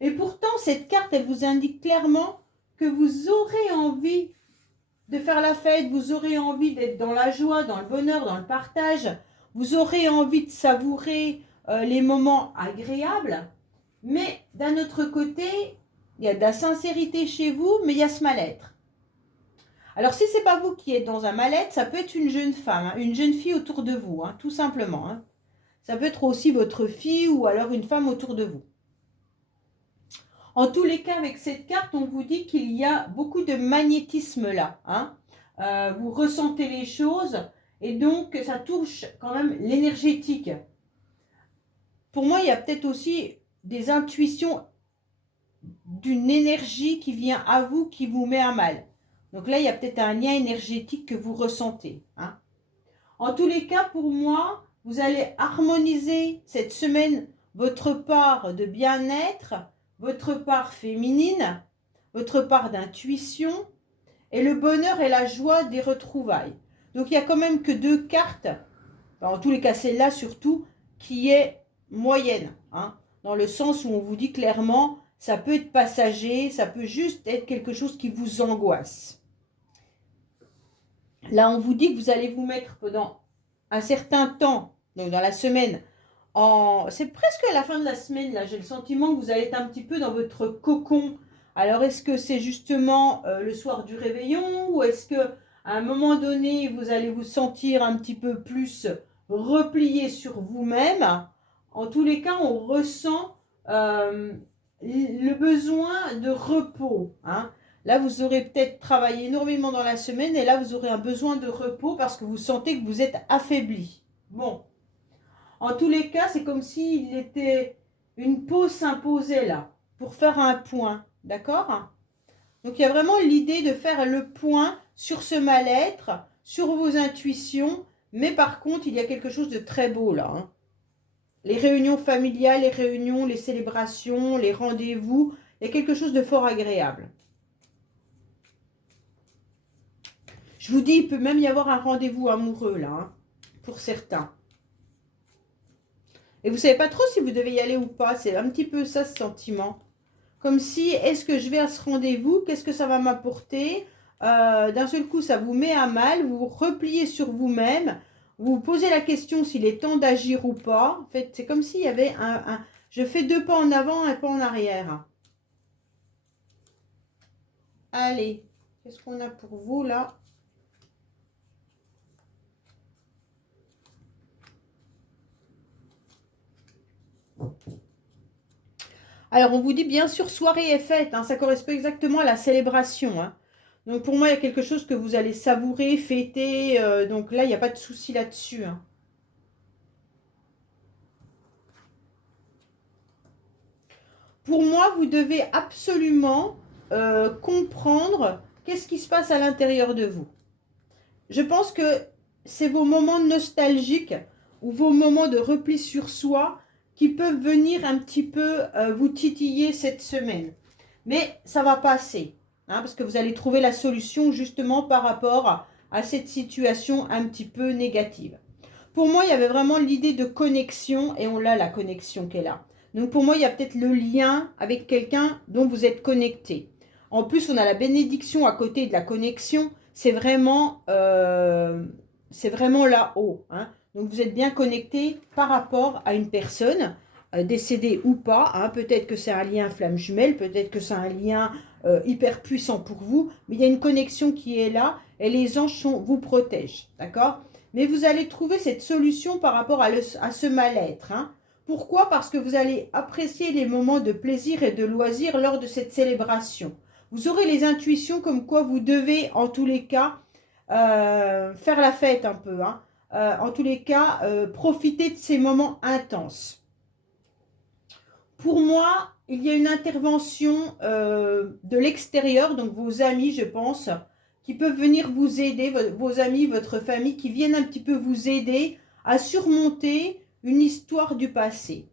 Et pourtant, cette carte, elle vous indique clairement que vous aurez envie de faire la fête, vous aurez envie d'être dans la joie, dans le bonheur, dans le partage, vous aurez envie de savourer les moments agréables, mais d'un autre côté, il y a de la sincérité chez vous, mais il y a ce mal-être. Alors si ce n'est pas vous qui êtes dans un mal-être, ça peut être une jeune femme, une jeune fille autour de vous, tout simplement. Ça peut être aussi votre fille ou alors une femme autour de vous. En tous les cas, avec cette carte, on vous dit qu'il y a beaucoup de magnétisme là. Vous ressentez les choses et donc ça touche quand même l'énergétique. Pour moi, il y a peut-être aussi des intuitions d'une énergie qui vient à vous, qui vous met à mal. Donc là, il y a peut-être un lien énergétique que vous ressentez. En tous les cas, pour moi, vous allez harmoniser cette semaine votre part de bien-être, votre part féminine, votre part d'intuition et le bonheur et la joie des retrouvailles. Donc il n'y a quand même que deux cartes, en tous les cas celle-là surtout, qui est moyenne, dans le sens où on vous dit clairement, ça peut être passager, ça peut juste être quelque chose qui vous angoisse. Là, on vous dit que vous allez vous mettre pendant un certain temps, donc dans la semaine, c'est presque à la fin de la semaine, là, j'ai le sentiment que vous allez être un petit peu dans votre cocon. Alors, est-ce que c'est justement le soir du réveillon ou est-ce que à un moment donné, vous allez vous sentir un petit peu plus replié sur vous-même? En tous les cas, on ressent le besoin de repos. Là, vous aurez peut-être travaillé énormément dans la semaine et là, vous aurez un besoin de repos parce que vous sentez que vous êtes affaibli. Bon. En tous les cas, c'est comme s'il était une pause s'imposait là pour faire un point. D'accord? Donc, il y a vraiment l'idée de faire le point sur ce mal-être, sur vos intuitions. Mais par contre, il y a quelque chose de très beau là. Les réunions familiales, les réunions, les célébrations, les rendez-vous. Il y a quelque chose de fort agréable. Je vous dis, il peut même y avoir un rendez-vous amoureux là, pour certains. Et vous ne savez pas trop si vous devez y aller ou pas. C'est un petit peu ça, ce sentiment. Comme si, est-ce que je vais à ce rendez-vous? Qu'est-ce que ça va m'apporter? D'un seul coup, ça vous met à mal. Vous vous repliez sur vous-même. Vous vous posez la question s'il est temps d'agir ou pas. En fait, c'est comme s'il y avait je fais 2 pas en avant, 1 pas en arrière. Allez, qu'est-ce qu'on a pour vous là? Alors, on vous dit bien sûr soirée et fête. Ça correspond exactement à la célébration. Donc, pour moi, il y a quelque chose que vous allez savourer, fêter. Donc là, il n'y a pas de souci là-dessus. Pour moi, vous devez absolument comprendre qu'est-ce qui se passe à l'intérieur de vous. Je pense que c'est vos moments nostalgiques ou vos moments de repli sur soi qui peuvent venir un petit peu vous titiller cette semaine. Mais ça va passer, parce que vous allez trouver la solution justement par rapport à cette situation un petit peu négative. Pour moi, il y avait vraiment l'idée de connexion et on a la connexion qui est là. Donc pour moi, il y a peut-être le lien avec quelqu'un dont vous êtes connecté. En plus, on a la bénédiction à côté de la connexion. C'est vraiment là-haut, hein. Donc vous êtes bien connecté par rapport à une personne, décédée ou pas, hein. Peut-être que c'est un lien flamme jumelle, peut-être que c'est un lien hyper puissant pour vous. Mais il y a une connexion qui est là et les anges vous protègent, d'accord? Mais vous allez trouver cette solution par rapport à ce mal-être, hein. Pourquoi? Parce que vous allez apprécier les moments de plaisir et de loisir lors de cette célébration. Vous aurez les intuitions comme quoi vous devez, en tous les cas, faire la fête un peu, hein. En tous les cas, profiter de ces moments intenses. Pour moi, il y a une intervention de l'extérieur, donc vos amis, je pense, qui peuvent venir vous aider, vos amis, votre famille, qui viennent un petit peu vous aider à surmonter une histoire du passé.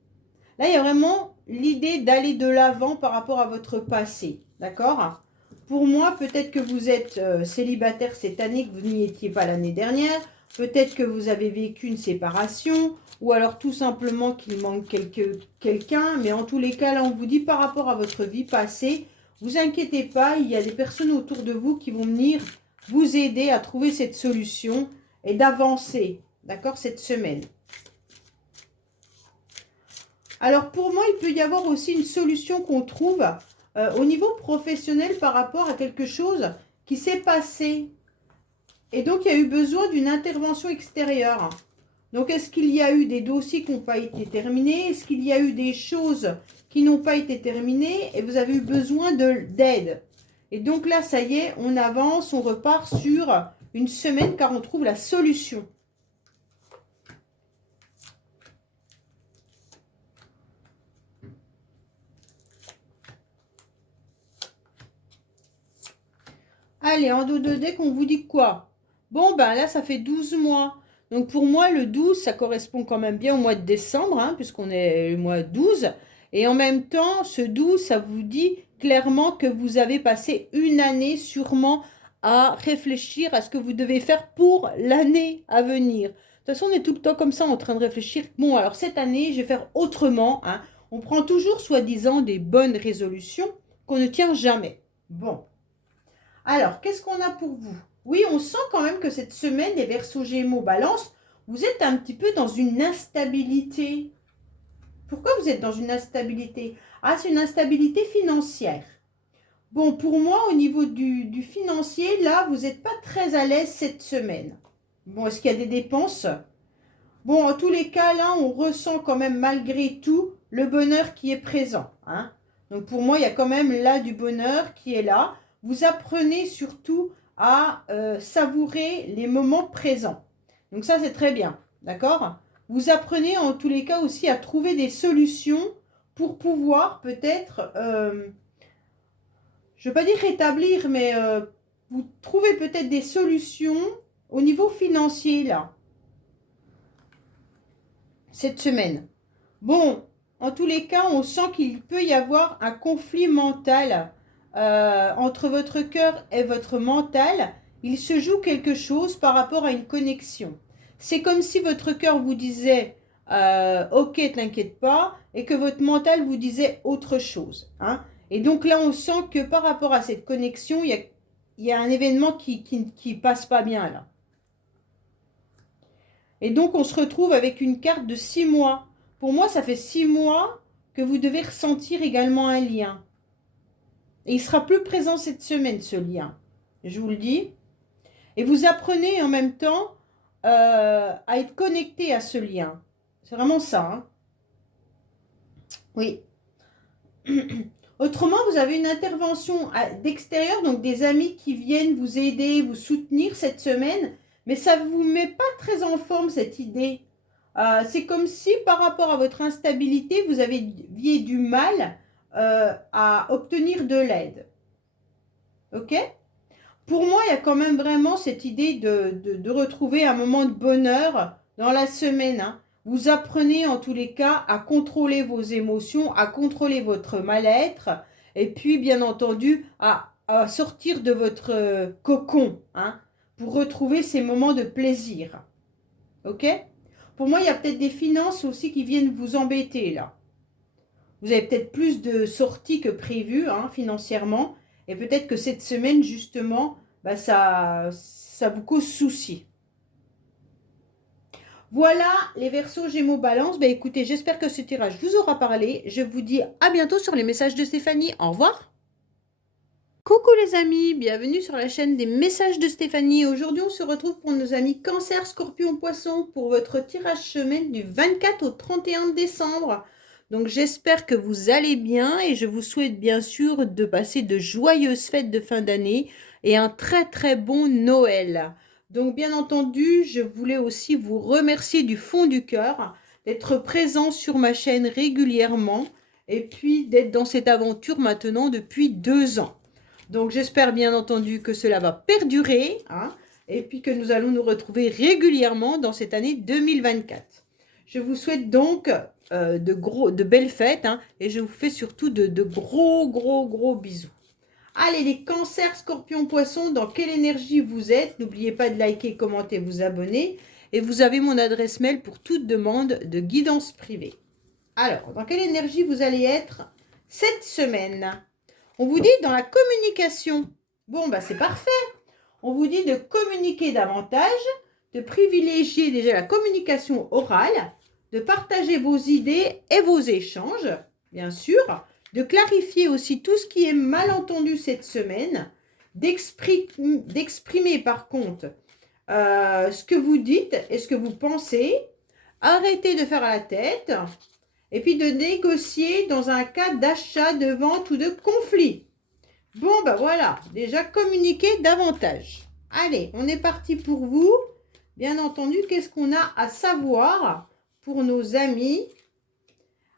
Là, il y a vraiment l'idée d'aller de l'avant par rapport à votre passé, d'accord? Pour moi, peut-être que vous êtes célibataire cette année, que vous n'y étiez pas l'année dernière. Peut-être que vous avez vécu une séparation, ou alors tout simplement qu'il manque quelqu'un. Mais en tous les cas, là, on vous dit par rapport à votre vie passée, vous inquiétez pas, il y a des personnes autour de vous qui vont venir vous aider à trouver cette solution et d'avancer, d'accord, cette semaine. Alors, pour moi, il peut y avoir aussi une solution qu'on trouve au niveau professionnel par rapport à quelque chose qui s'est passé. Et donc, il y a eu besoin d'une intervention extérieure. Donc, est-ce qu'il y a eu des dossiers qui n'ont pas été terminés? Est-ce qu'il y a eu des choses qui n'ont pas été terminées et vous avez eu besoin d'aide? Et donc là, ça y est, on avance, on repart sur une semaine car on trouve la solution. Allez, en dos de deck, on vous dit quoi? Bon, ben là, ça fait 12 mois. Donc pour moi, le 12, ça correspond quand même bien au mois de décembre, hein, puisqu'on est le mois 12. Et en même temps, ce 12, ça vous dit clairement que vous avez passé une année sûrement à réfléchir à ce que vous devez faire pour l'année à venir. De toute façon, on est tout le temps comme ça en train de réfléchir. Bon, alors cette année, je vais faire autrement, hein. On prend toujours, soi-disant, des bonnes résolutions qu'on ne tient jamais. Bon. Alors, qu'est-ce qu'on a pour vous? Oui, on sent quand même que cette semaine, les Verseaux, Gémeaux, Balance, vous êtes un petit peu dans une instabilité. Pourquoi vous êtes dans une instabilité? Ah, c'est une instabilité financière. Bon, pour moi, au niveau du financier, là, vous n'êtes pas très à l'aise cette semaine. Bon, est-ce qu'il y a des dépenses? Bon, en tous les cas, là, on ressent quand même malgré tout le bonheur qui est présent, hein. Donc, pour moi, il y a quand même là du bonheur qui est là. Vous apprenez surtout à savourer les moments présents. Donc ça, c'est très bien, d'accord? Vous apprenez en tous les cas aussi à trouver des solutions pour pouvoir peut-être, je ne veux pas dire rétablir, mais vous trouvez peut-être des solutions au niveau financier, là, cette semaine. Bon, en tous les cas, on sent qu'il peut y avoir un conflit mental entre votre cœur et votre mental. Il se joue quelque chose par rapport à une connexion. C'est comme si votre cœur vous disait ok, t'inquiète pas, et que votre mental vous disait autre chose, hein. Et donc là, on sent que par rapport à cette connexion, il y a un événement qui passe pas bien là. Et donc, on se retrouve avec une carte de 6 mois. Pour moi, ça fait 6 mois que vous devez ressentir également un lien. Et il sera plus présent cette semaine, ce lien. Je vous le dis. Et vous apprenez en même temps à être connecté à ce lien. C'est vraiment ça, hein. Oui. Autrement, vous avez une intervention d'extérieur, donc des amis qui viennent vous aider, vous soutenir cette semaine. Mais ça ne vous met pas très en forme, cette idée. C'est comme si, par rapport à votre instabilité, vous aviez du mal à obtenir de l'aide. Ok? Pour moi, il y a quand même vraiment cette idée de retrouver un moment de bonheur dans la semaine, hein. Vous apprenez en tous les cas à contrôler vos émotions, à contrôler votre mal-être, et puis, bien entendu, à sortir de votre cocon, hein, pour retrouver ces moments de plaisir. Ok? Pour moi, il y a peut-être des finances aussi qui viennent vous embêter, là. Vous avez peut-être plus de sorties que prévu hein, financièrement. Et peut-être que cette semaine, justement, bah, ça vous cause souci. Voilà les Verseaux, Gémeaux, Balance. Ben écoutez, j'espère que ce tirage vous aura parlé. Je vous dis à bientôt sur les messages de Stéphanie. Au revoir. Coucou les amis, bienvenue sur la chaîne des messages de Stéphanie. Aujourd'hui, on se retrouve pour nos amis Cancer, Scorpion, Poisson pour votre tirage semaine du 24 au 31 décembre. Donc j'espère que vous allez bien et je vous souhaite bien sûr de passer de joyeuses fêtes de fin d'année et un très très bon Noël. Donc bien entendu, je voulais aussi vous remercier du fond du cœur d'être présent sur ma chaîne régulièrement et puis d'être dans cette aventure maintenant depuis 2 ans. Donc j'espère bien entendu que cela va perdurer hein, et puis que nous allons nous retrouver régulièrement dans cette année 2024. Je vous souhaite donc de belles fêtes hein, et je vous fais surtout de gros bisous. Allez les cancers, scorpions, poissons, dans quelle énergie vous êtes? N'oubliez pas de liker, commenter, vous abonner. Et vous avez mon adresse mail pour toute demande de guidance privée. Alors, dans quelle énergie vous allez être cette semaine? On vous dit dans la communication. Bon, bah c'est parfait. On vous dit de communiquer davantage, de privilégier déjà la communication orale, de partager vos idées et vos échanges, bien sûr, de clarifier aussi tout ce qui est mal entendu cette semaine, d'exprimer par contre ce que vous dites et ce que vous pensez, arrêtez de faire à la tête, et puis de négocier dans un cas d'achat, de vente ou de conflit. Bon, ben voilà, déjà communiquer davantage. Allez, on est parti pour vous. Bien entendu, qu'est-ce qu'on a à savoir pour nos amis?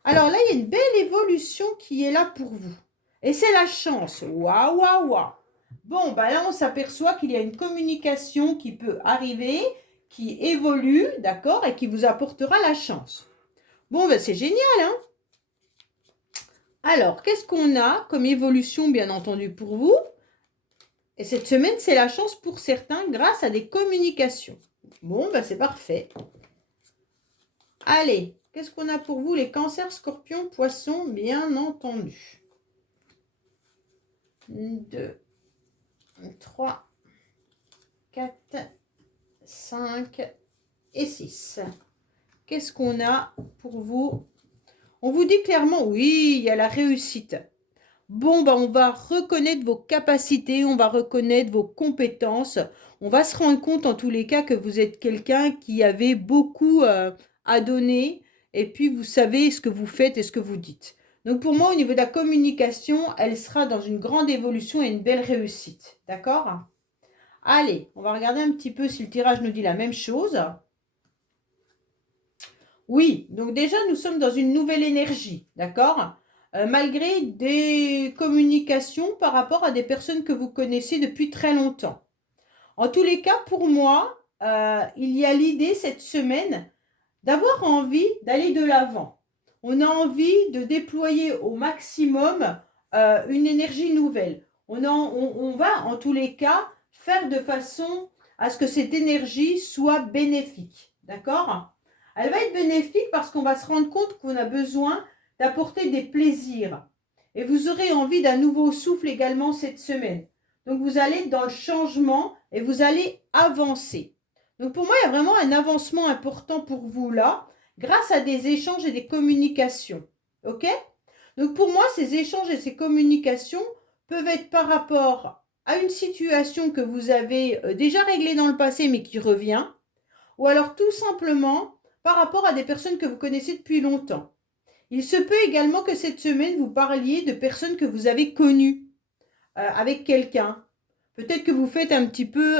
Alors là, il y a une belle évolution qui est là pour vous. Et c'est la chance. Waouh, waouh, waouh. Bon, ben là, on s'aperçoit qu'il y a une communication qui peut arriver, qui évolue, d'accord, et qui vous apportera la chance. Bon, ben c'est génial, hein? Alors, qu'est-ce qu'on a comme évolution, bien entendu, pour vous? Et cette semaine, c'est la chance pour certains grâce à des communications. Bon, ben c'est parfait. Allez, qu'est-ce qu'on a pour vous, les cancers, scorpions, poissons, bien entendu? 2, 3, 4, 5 et 6. Qu'est-ce qu'on a pour vous? On vous dit clairement, oui, il y a la réussite. Bon, ben, on va reconnaître vos capacités, on va reconnaître vos compétences. On va se rendre compte en tous les cas que vous êtes quelqu'un qui avait beaucoup à donner et puis vous savez ce que vous faites et ce que vous dites. Donc pour moi, au niveau de la communication, elle sera dans une grande évolution et une belle réussite. D'accord? Allez, on va regarder un petit peu si le tirage nous dit la même chose. Oui, donc déjà, nous sommes dans une nouvelle énergie. D'accord? Malgré des communications par rapport à des personnes que vous connaissez depuis très longtemps. En tous les cas, pour moi, il y a l'idée cette semaine d'avoir envie d'aller de l'avant. On a envie de déployer au maximum une énergie nouvelle. On va, en tous les cas, faire de façon à ce que cette énergie soit bénéfique. D'accord? Elle va être bénéfique parce qu'on va se rendre compte qu'on a besoin d'apporter des plaisirs. Et vous aurez envie d'un nouveau souffle également cette semaine. Donc vous allez être dans le changement et vous allez avancer. Donc pour moi, il y a vraiment un avancement important pour vous là, grâce à des échanges et des communications. Ok? Donc pour moi, ces échanges et ces communications peuvent être par rapport à une situation que vous avez déjà réglée dans le passé mais qui revient, ou alors tout simplement par rapport à des personnes que vous connaissez depuis longtemps. Il se peut également que cette semaine, vous parliez de personnes que vous avez connues avec quelqu'un. Peut-être que vous faites un petit peu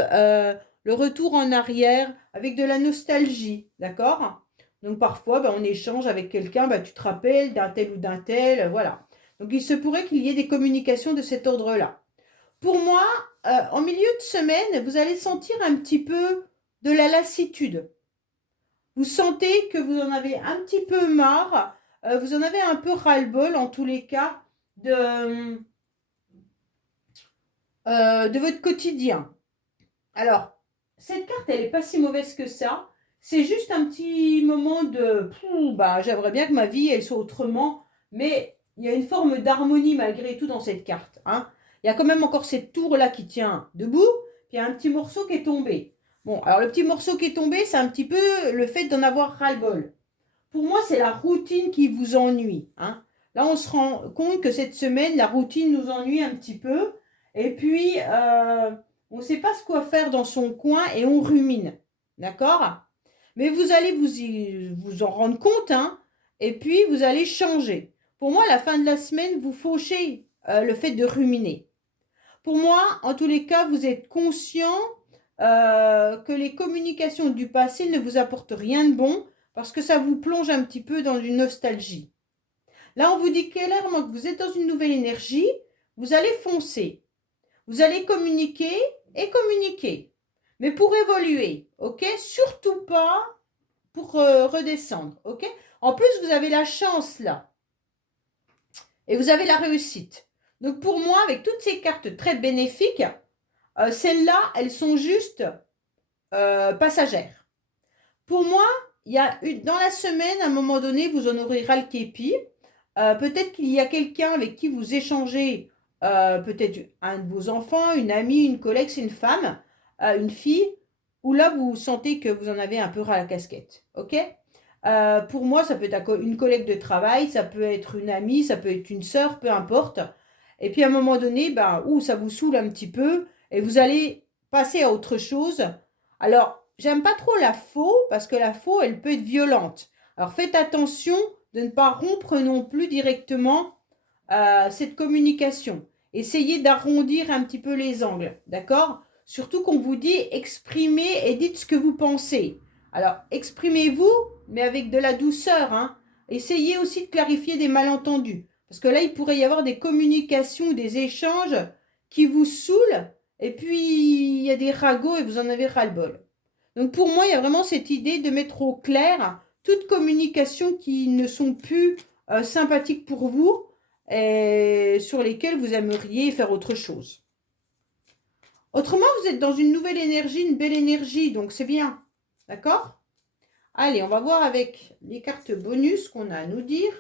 le retour en arrière avec de la nostalgie, d'accord? Donc parfois, on échange avec quelqu'un, tu te rappelles d'un tel ou d'un tel, voilà. Donc il se pourrait qu'il y ait des communications de cet ordre-là. Pour moi, en milieu de semaine, vous allez sentir un petit peu de la lassitude. Vous sentez que vous en avez un petit peu marre, vous en avez un peu ras-le-bol en tous les cas de votre quotidien. Alors, cette carte, elle n'est pas si mauvaise que ça. C'est juste un petit moment de... j'aimerais bien que ma vie, elle soit autrement. Mais il y a une forme d'harmonie malgré tout dans cette carte. Hein. Il y a quand même encore cette tour-là qui tient debout, puis il y a un petit morceau qui est tombé. Bon, alors le petit morceau qui est tombé, c'est un petit peu le fait d'en avoir ras-le-bol. Pour moi, c'est la routine qui vous ennuie. Hein. Là, on se rend compte que cette semaine, la routine nous ennuie un petit peu. Et puis, on ne sait pas ce quoi faire dans son coin et on rumine. D'accord? Mais vous allez vous en rendre compte, hein, et puis vous allez changer. Pour moi, à la fin de la semaine, vous fauchez le fait de ruminer. Pour moi, en tous les cas, vous êtes conscient que les communications du passé ne vous apportent rien de bon parce que ça vous plonge un petit peu dans une nostalgie. Là, on vous dit clairement que vous êtes dans une nouvelle énergie, vous allez foncer. Vous allez communiquer et communiquer. Mais pour évoluer, ok? Surtout pas pour redescendre, ok? En plus, vous avez la chance là. Et vous avez la réussite. Donc pour moi, avec toutes ces cartes très bénéfiques, celles-là, elles sont juste passagères. Pour moi, il y a dans la semaine, à un moment donné, vous en aurez ras le képi. Peut-être qu'il y a quelqu'un avec qui vous échangez, peut-être un de vos enfants, une amie, une collègue, c'est une femme, une fille, où là, vous sentez que vous en avez un peu ras la casquette. Ok? Pour moi, ça peut être une collègue de travail, ça peut être une amie, ça peut être une sœur, peu importe. Et puis à un moment donné, ben, ça vous saoule un petit peu et vous allez passer à autre chose. Alors, j'aime pas trop la faux parce que la faux, elle peut être violente. Alors faites attention de ne pas rompre non plus directement cette communication. Essayez d'arrondir un petit peu les angles, d'accord? Surtout qu'on vous dit exprimez et dites ce que vous pensez. Alors, exprimez-vous, mais avec de la douceur. Hein. Essayez aussi de clarifier des malentendus. Parce que là, il pourrait y avoir des communications, des échanges qui vous saoulent. Et puis, il y a des ragots et vous en avez ras-le-bol. Donc, pour moi, il y a vraiment cette idée de mettre au clair toutes communications qui ne sont plus sympathiques pour vous et sur lesquelles vous aimeriez faire autre chose. Autrement, vous êtes dans une nouvelle énergie, une belle énergie, donc c'est bien. D'accord? Allez, on va voir avec les cartes bonus qu'on a à nous dire.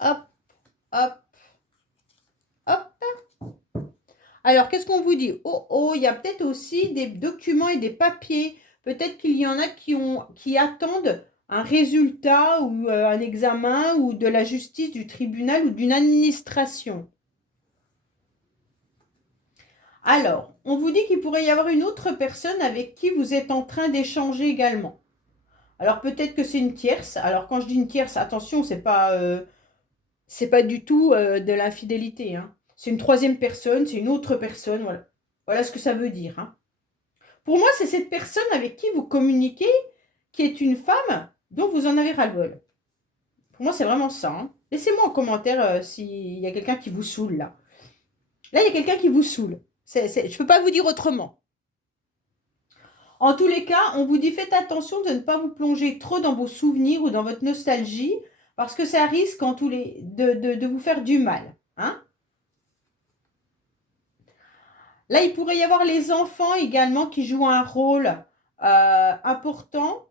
Hop, hop, hop. Alors, qu'est-ce qu'on vous dit? Oh, il y a peut-être aussi des documents et des papiers. Peut-être qu'il y en a qui attendent un résultat ou un examen ou de la justice, du tribunal ou d'une administration. Alors, on vous dit qu'il pourrait y avoir une autre personne avec qui vous êtes en train d'échanger également. Alors peut-être que c'est une tierce. Alors quand je dis une tierce, attention, c'est pas du tout de l'infidélité. Hein. C'est une troisième personne, c'est une autre personne. Voilà, voilà ce que ça veut dire. Hein. Pour moi, c'est cette personne avec qui vous communiquez, qui est une femme dont vous en avez ras-le-bol. Pour moi, c'est vraiment ça. Hein. Laissez-moi en commentaire s'il y a quelqu'un qui vous saoule là. Là, il y a quelqu'un qui vous saoule. Je ne peux pas vous dire autrement. En tous les cas, on vous dit faites attention de ne pas vous plonger trop dans vos souvenirs ou dans votre nostalgie parce que ça risque de vous faire du mal. Hein. Là, il pourrait y avoir les enfants également qui jouent un rôle important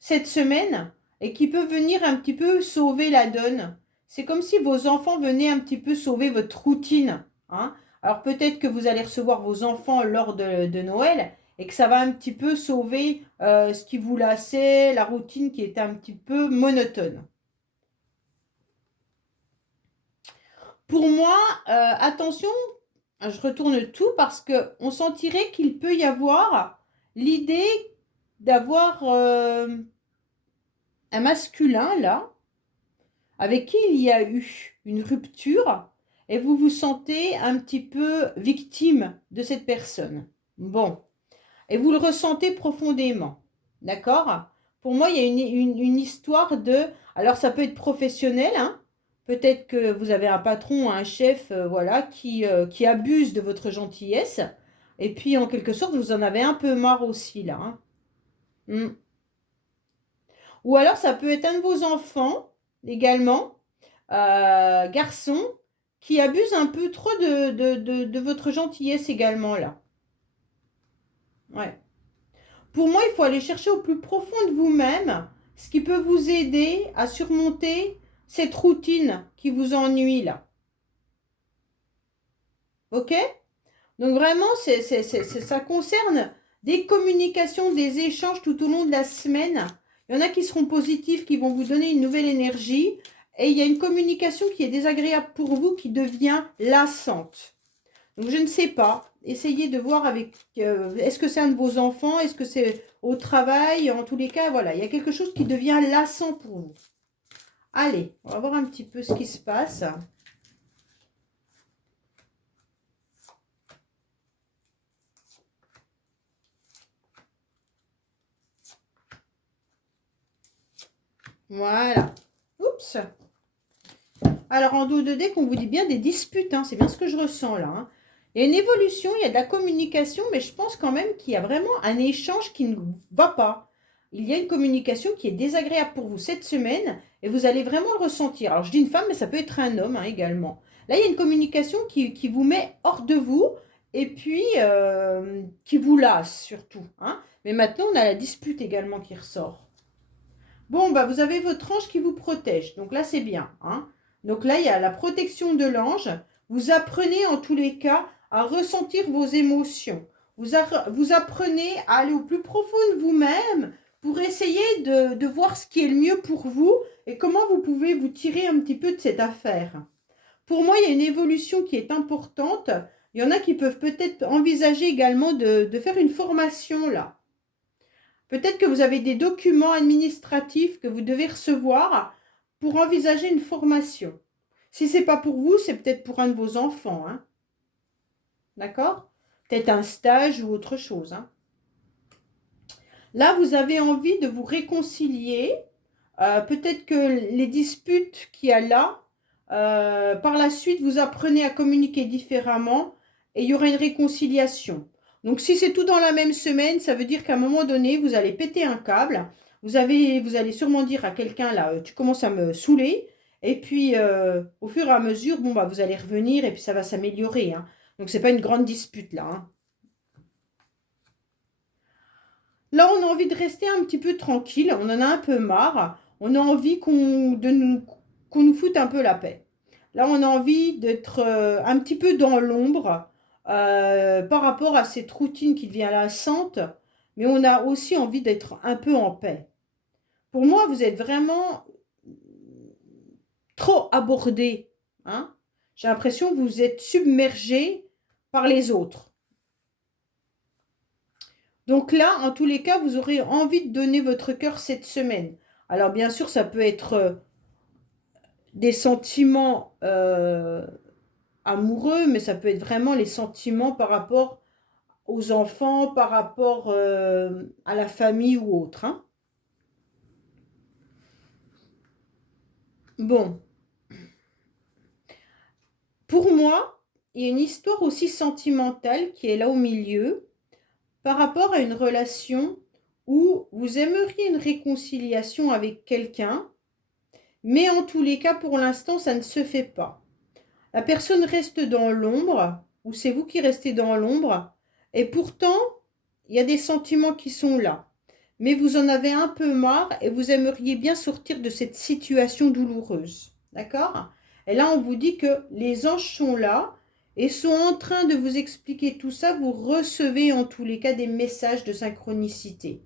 cette semaine et qui peut venir un petit peu sauver la donne. C'est comme si vos enfants venaient un petit peu sauver votre routine. Hein. Alors peut-être que vous allez recevoir vos enfants lors de Noël et que ça va un petit peu sauver ce qui vous lassait, la routine qui était un petit peu monotone. Pour moi, attention, je retourne tout parce qu'on sentirait qu'il peut y avoir l'idée d'avoir un masculin là, avec qui il y a eu une rupture et vous vous sentez un petit peu victime de cette personne. Bon. Et vous le ressentez profondément. D'accord? Pour moi, il y a une histoire de... Alors, ça peut être professionnel, hein. Peut-être que vous avez un patron, un chef, voilà, qui abuse de votre gentillesse. Et puis, en quelque sorte, vous en avez un peu marre aussi, là. Hein. Ou alors, ça peut être un de vos enfants, également, garçon, qui abuse un peu trop de votre gentillesse également, là. Ouais. Pour moi, il faut aller chercher au plus profond de vous-même ce qui peut vous aider à surmonter cette routine qui vous ennuie là. Ok? Donc vraiment, ça concerne des communications, des échanges tout au long de la semaine. Il y en a qui seront positifs, qui vont vous donner une nouvelle énergie. Et il y a une communication qui est désagréable pour vous, qui devient lassante. Donc je ne sais pas. Essayez de voir avec... est-ce que c'est un de vos enfants? Est-ce que c'est au travail? En tous les cas, voilà. Il y a quelque chose qui devient lassant pour vous. Allez, on va voir un petit peu ce qui se passe. Voilà. Oups. Alors, en dos de deck, on vous dit bien des disputes. Hein. C'est bien ce que je ressens là. Hein. Il y a une évolution, il y a de la communication, mais je pense quand même qu'il y a vraiment un échange qui ne va pas. Il y a une communication qui est désagréable pour vous cette semaine et vous allez vraiment le ressentir. Alors, je dis une femme, mais ça peut être un homme hein, également. Là, il y a une communication qui vous met hors de vous et puis qui vous lasse surtout. Hein. Mais maintenant, on a la dispute également qui ressort. Bon, bah, vous avez votre ange qui vous protège. Donc là, c'est bien. Hein. Donc là, il y a la protection de l'ange. Vous apprenez en tous les cas à ressentir vos émotions. Vous apprenez à aller au plus profond de vous-même pour essayer de voir ce qui est le mieux pour vous et comment vous pouvez vous tirer un petit peu de cette affaire. Pour moi, il y a une évolution qui est importante. Il y en a qui peuvent peut-être envisager également de faire une formation là. Peut-être que vous avez des documents administratifs que vous devez recevoir pour envisager une formation. Si ce n'est pas pour vous, c'est peut-être pour un de vos enfants. Hein. D'accord? Peut-être un stage ou autre chose. Hein. Là, vous avez envie de vous réconcilier. Peut-être que les disputes qu'il y a là, par la suite, vous apprenez à communiquer différemment et il y aura une réconciliation. Donc, si c'est tout dans la même semaine, ça veut dire qu'à un moment donné, vous allez péter un câble. Vous allez sûrement dire à quelqu'un, là, tu commences à me saouler. Et puis, au fur et à mesure, bon, bah, vous allez revenir et puis ça va s'améliorer. Hein. Donc, ce n'est pas une grande dispute, là. Hein. Là, on a envie de rester un petit peu tranquille. On en a un peu marre. On a envie qu'on nous foute un peu la paix. Là, on a envie d'être un petit peu dans l'ombre. Par rapport à cette routine qui devient lassante, mais on a aussi envie d'être un peu en paix. Pour moi, vous êtes vraiment trop abordé. Hein. J'ai l'impression que vous êtes submergé par les autres. Donc là, en tous les cas, vous aurez envie de donner votre cœur cette semaine. Alors bien sûr, ça peut être des sentiments amoureux, mais ça peut être vraiment les sentiments par rapport aux enfants, par rapport à la famille ou autre. Hein. Bon. Pour moi, il y a une histoire aussi sentimentale qui est là au milieu, par rapport à une relation où vous aimeriez une réconciliation avec quelqu'un, mais en tous les cas, pour l'instant, ça ne se fait pas. La personne reste dans l'ombre, ou c'est vous qui restez dans l'ombre, et pourtant, il y a des sentiments qui sont là. Mais vous en avez un peu marre et vous aimeriez bien sortir de cette situation douloureuse. D'accord? Et là, on vous dit que les anges sont là et sont en train de vous expliquer tout ça. Vous recevez en tous les cas des messages de synchronicité.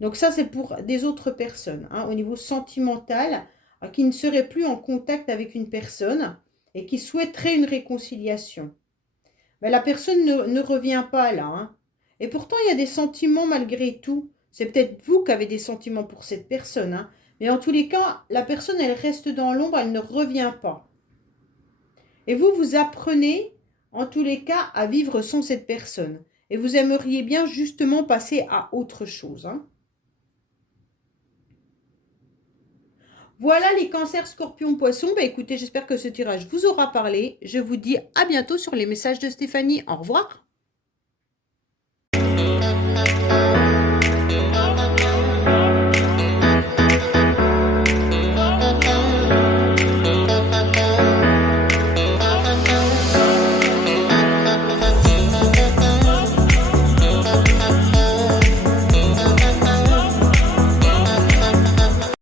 Donc ça, c'est pour des autres personnes, hein, au niveau sentimental, qui ne seraient plus en contact avec une personne et qui souhaiteraient une réconciliation. Mais la personne ne revient pas là. Hein. Et pourtant, il y a des sentiments malgré tout. C'est peut-être vous qui avez des sentiments pour cette personne. Hein. Mais en tous les cas, la personne, elle reste dans l'ombre, elle ne revient pas. Et vous, vous apprenez, en tous les cas, à vivre sans cette personne. Et vous aimeriez bien justement passer à autre chose. Hein. Voilà les cancers, scorpions, poissons. Bah, écoutez, j'espère que ce tirage vous aura parlé. Je vous dis à bientôt sur les messages de Stéphanie. Au revoir.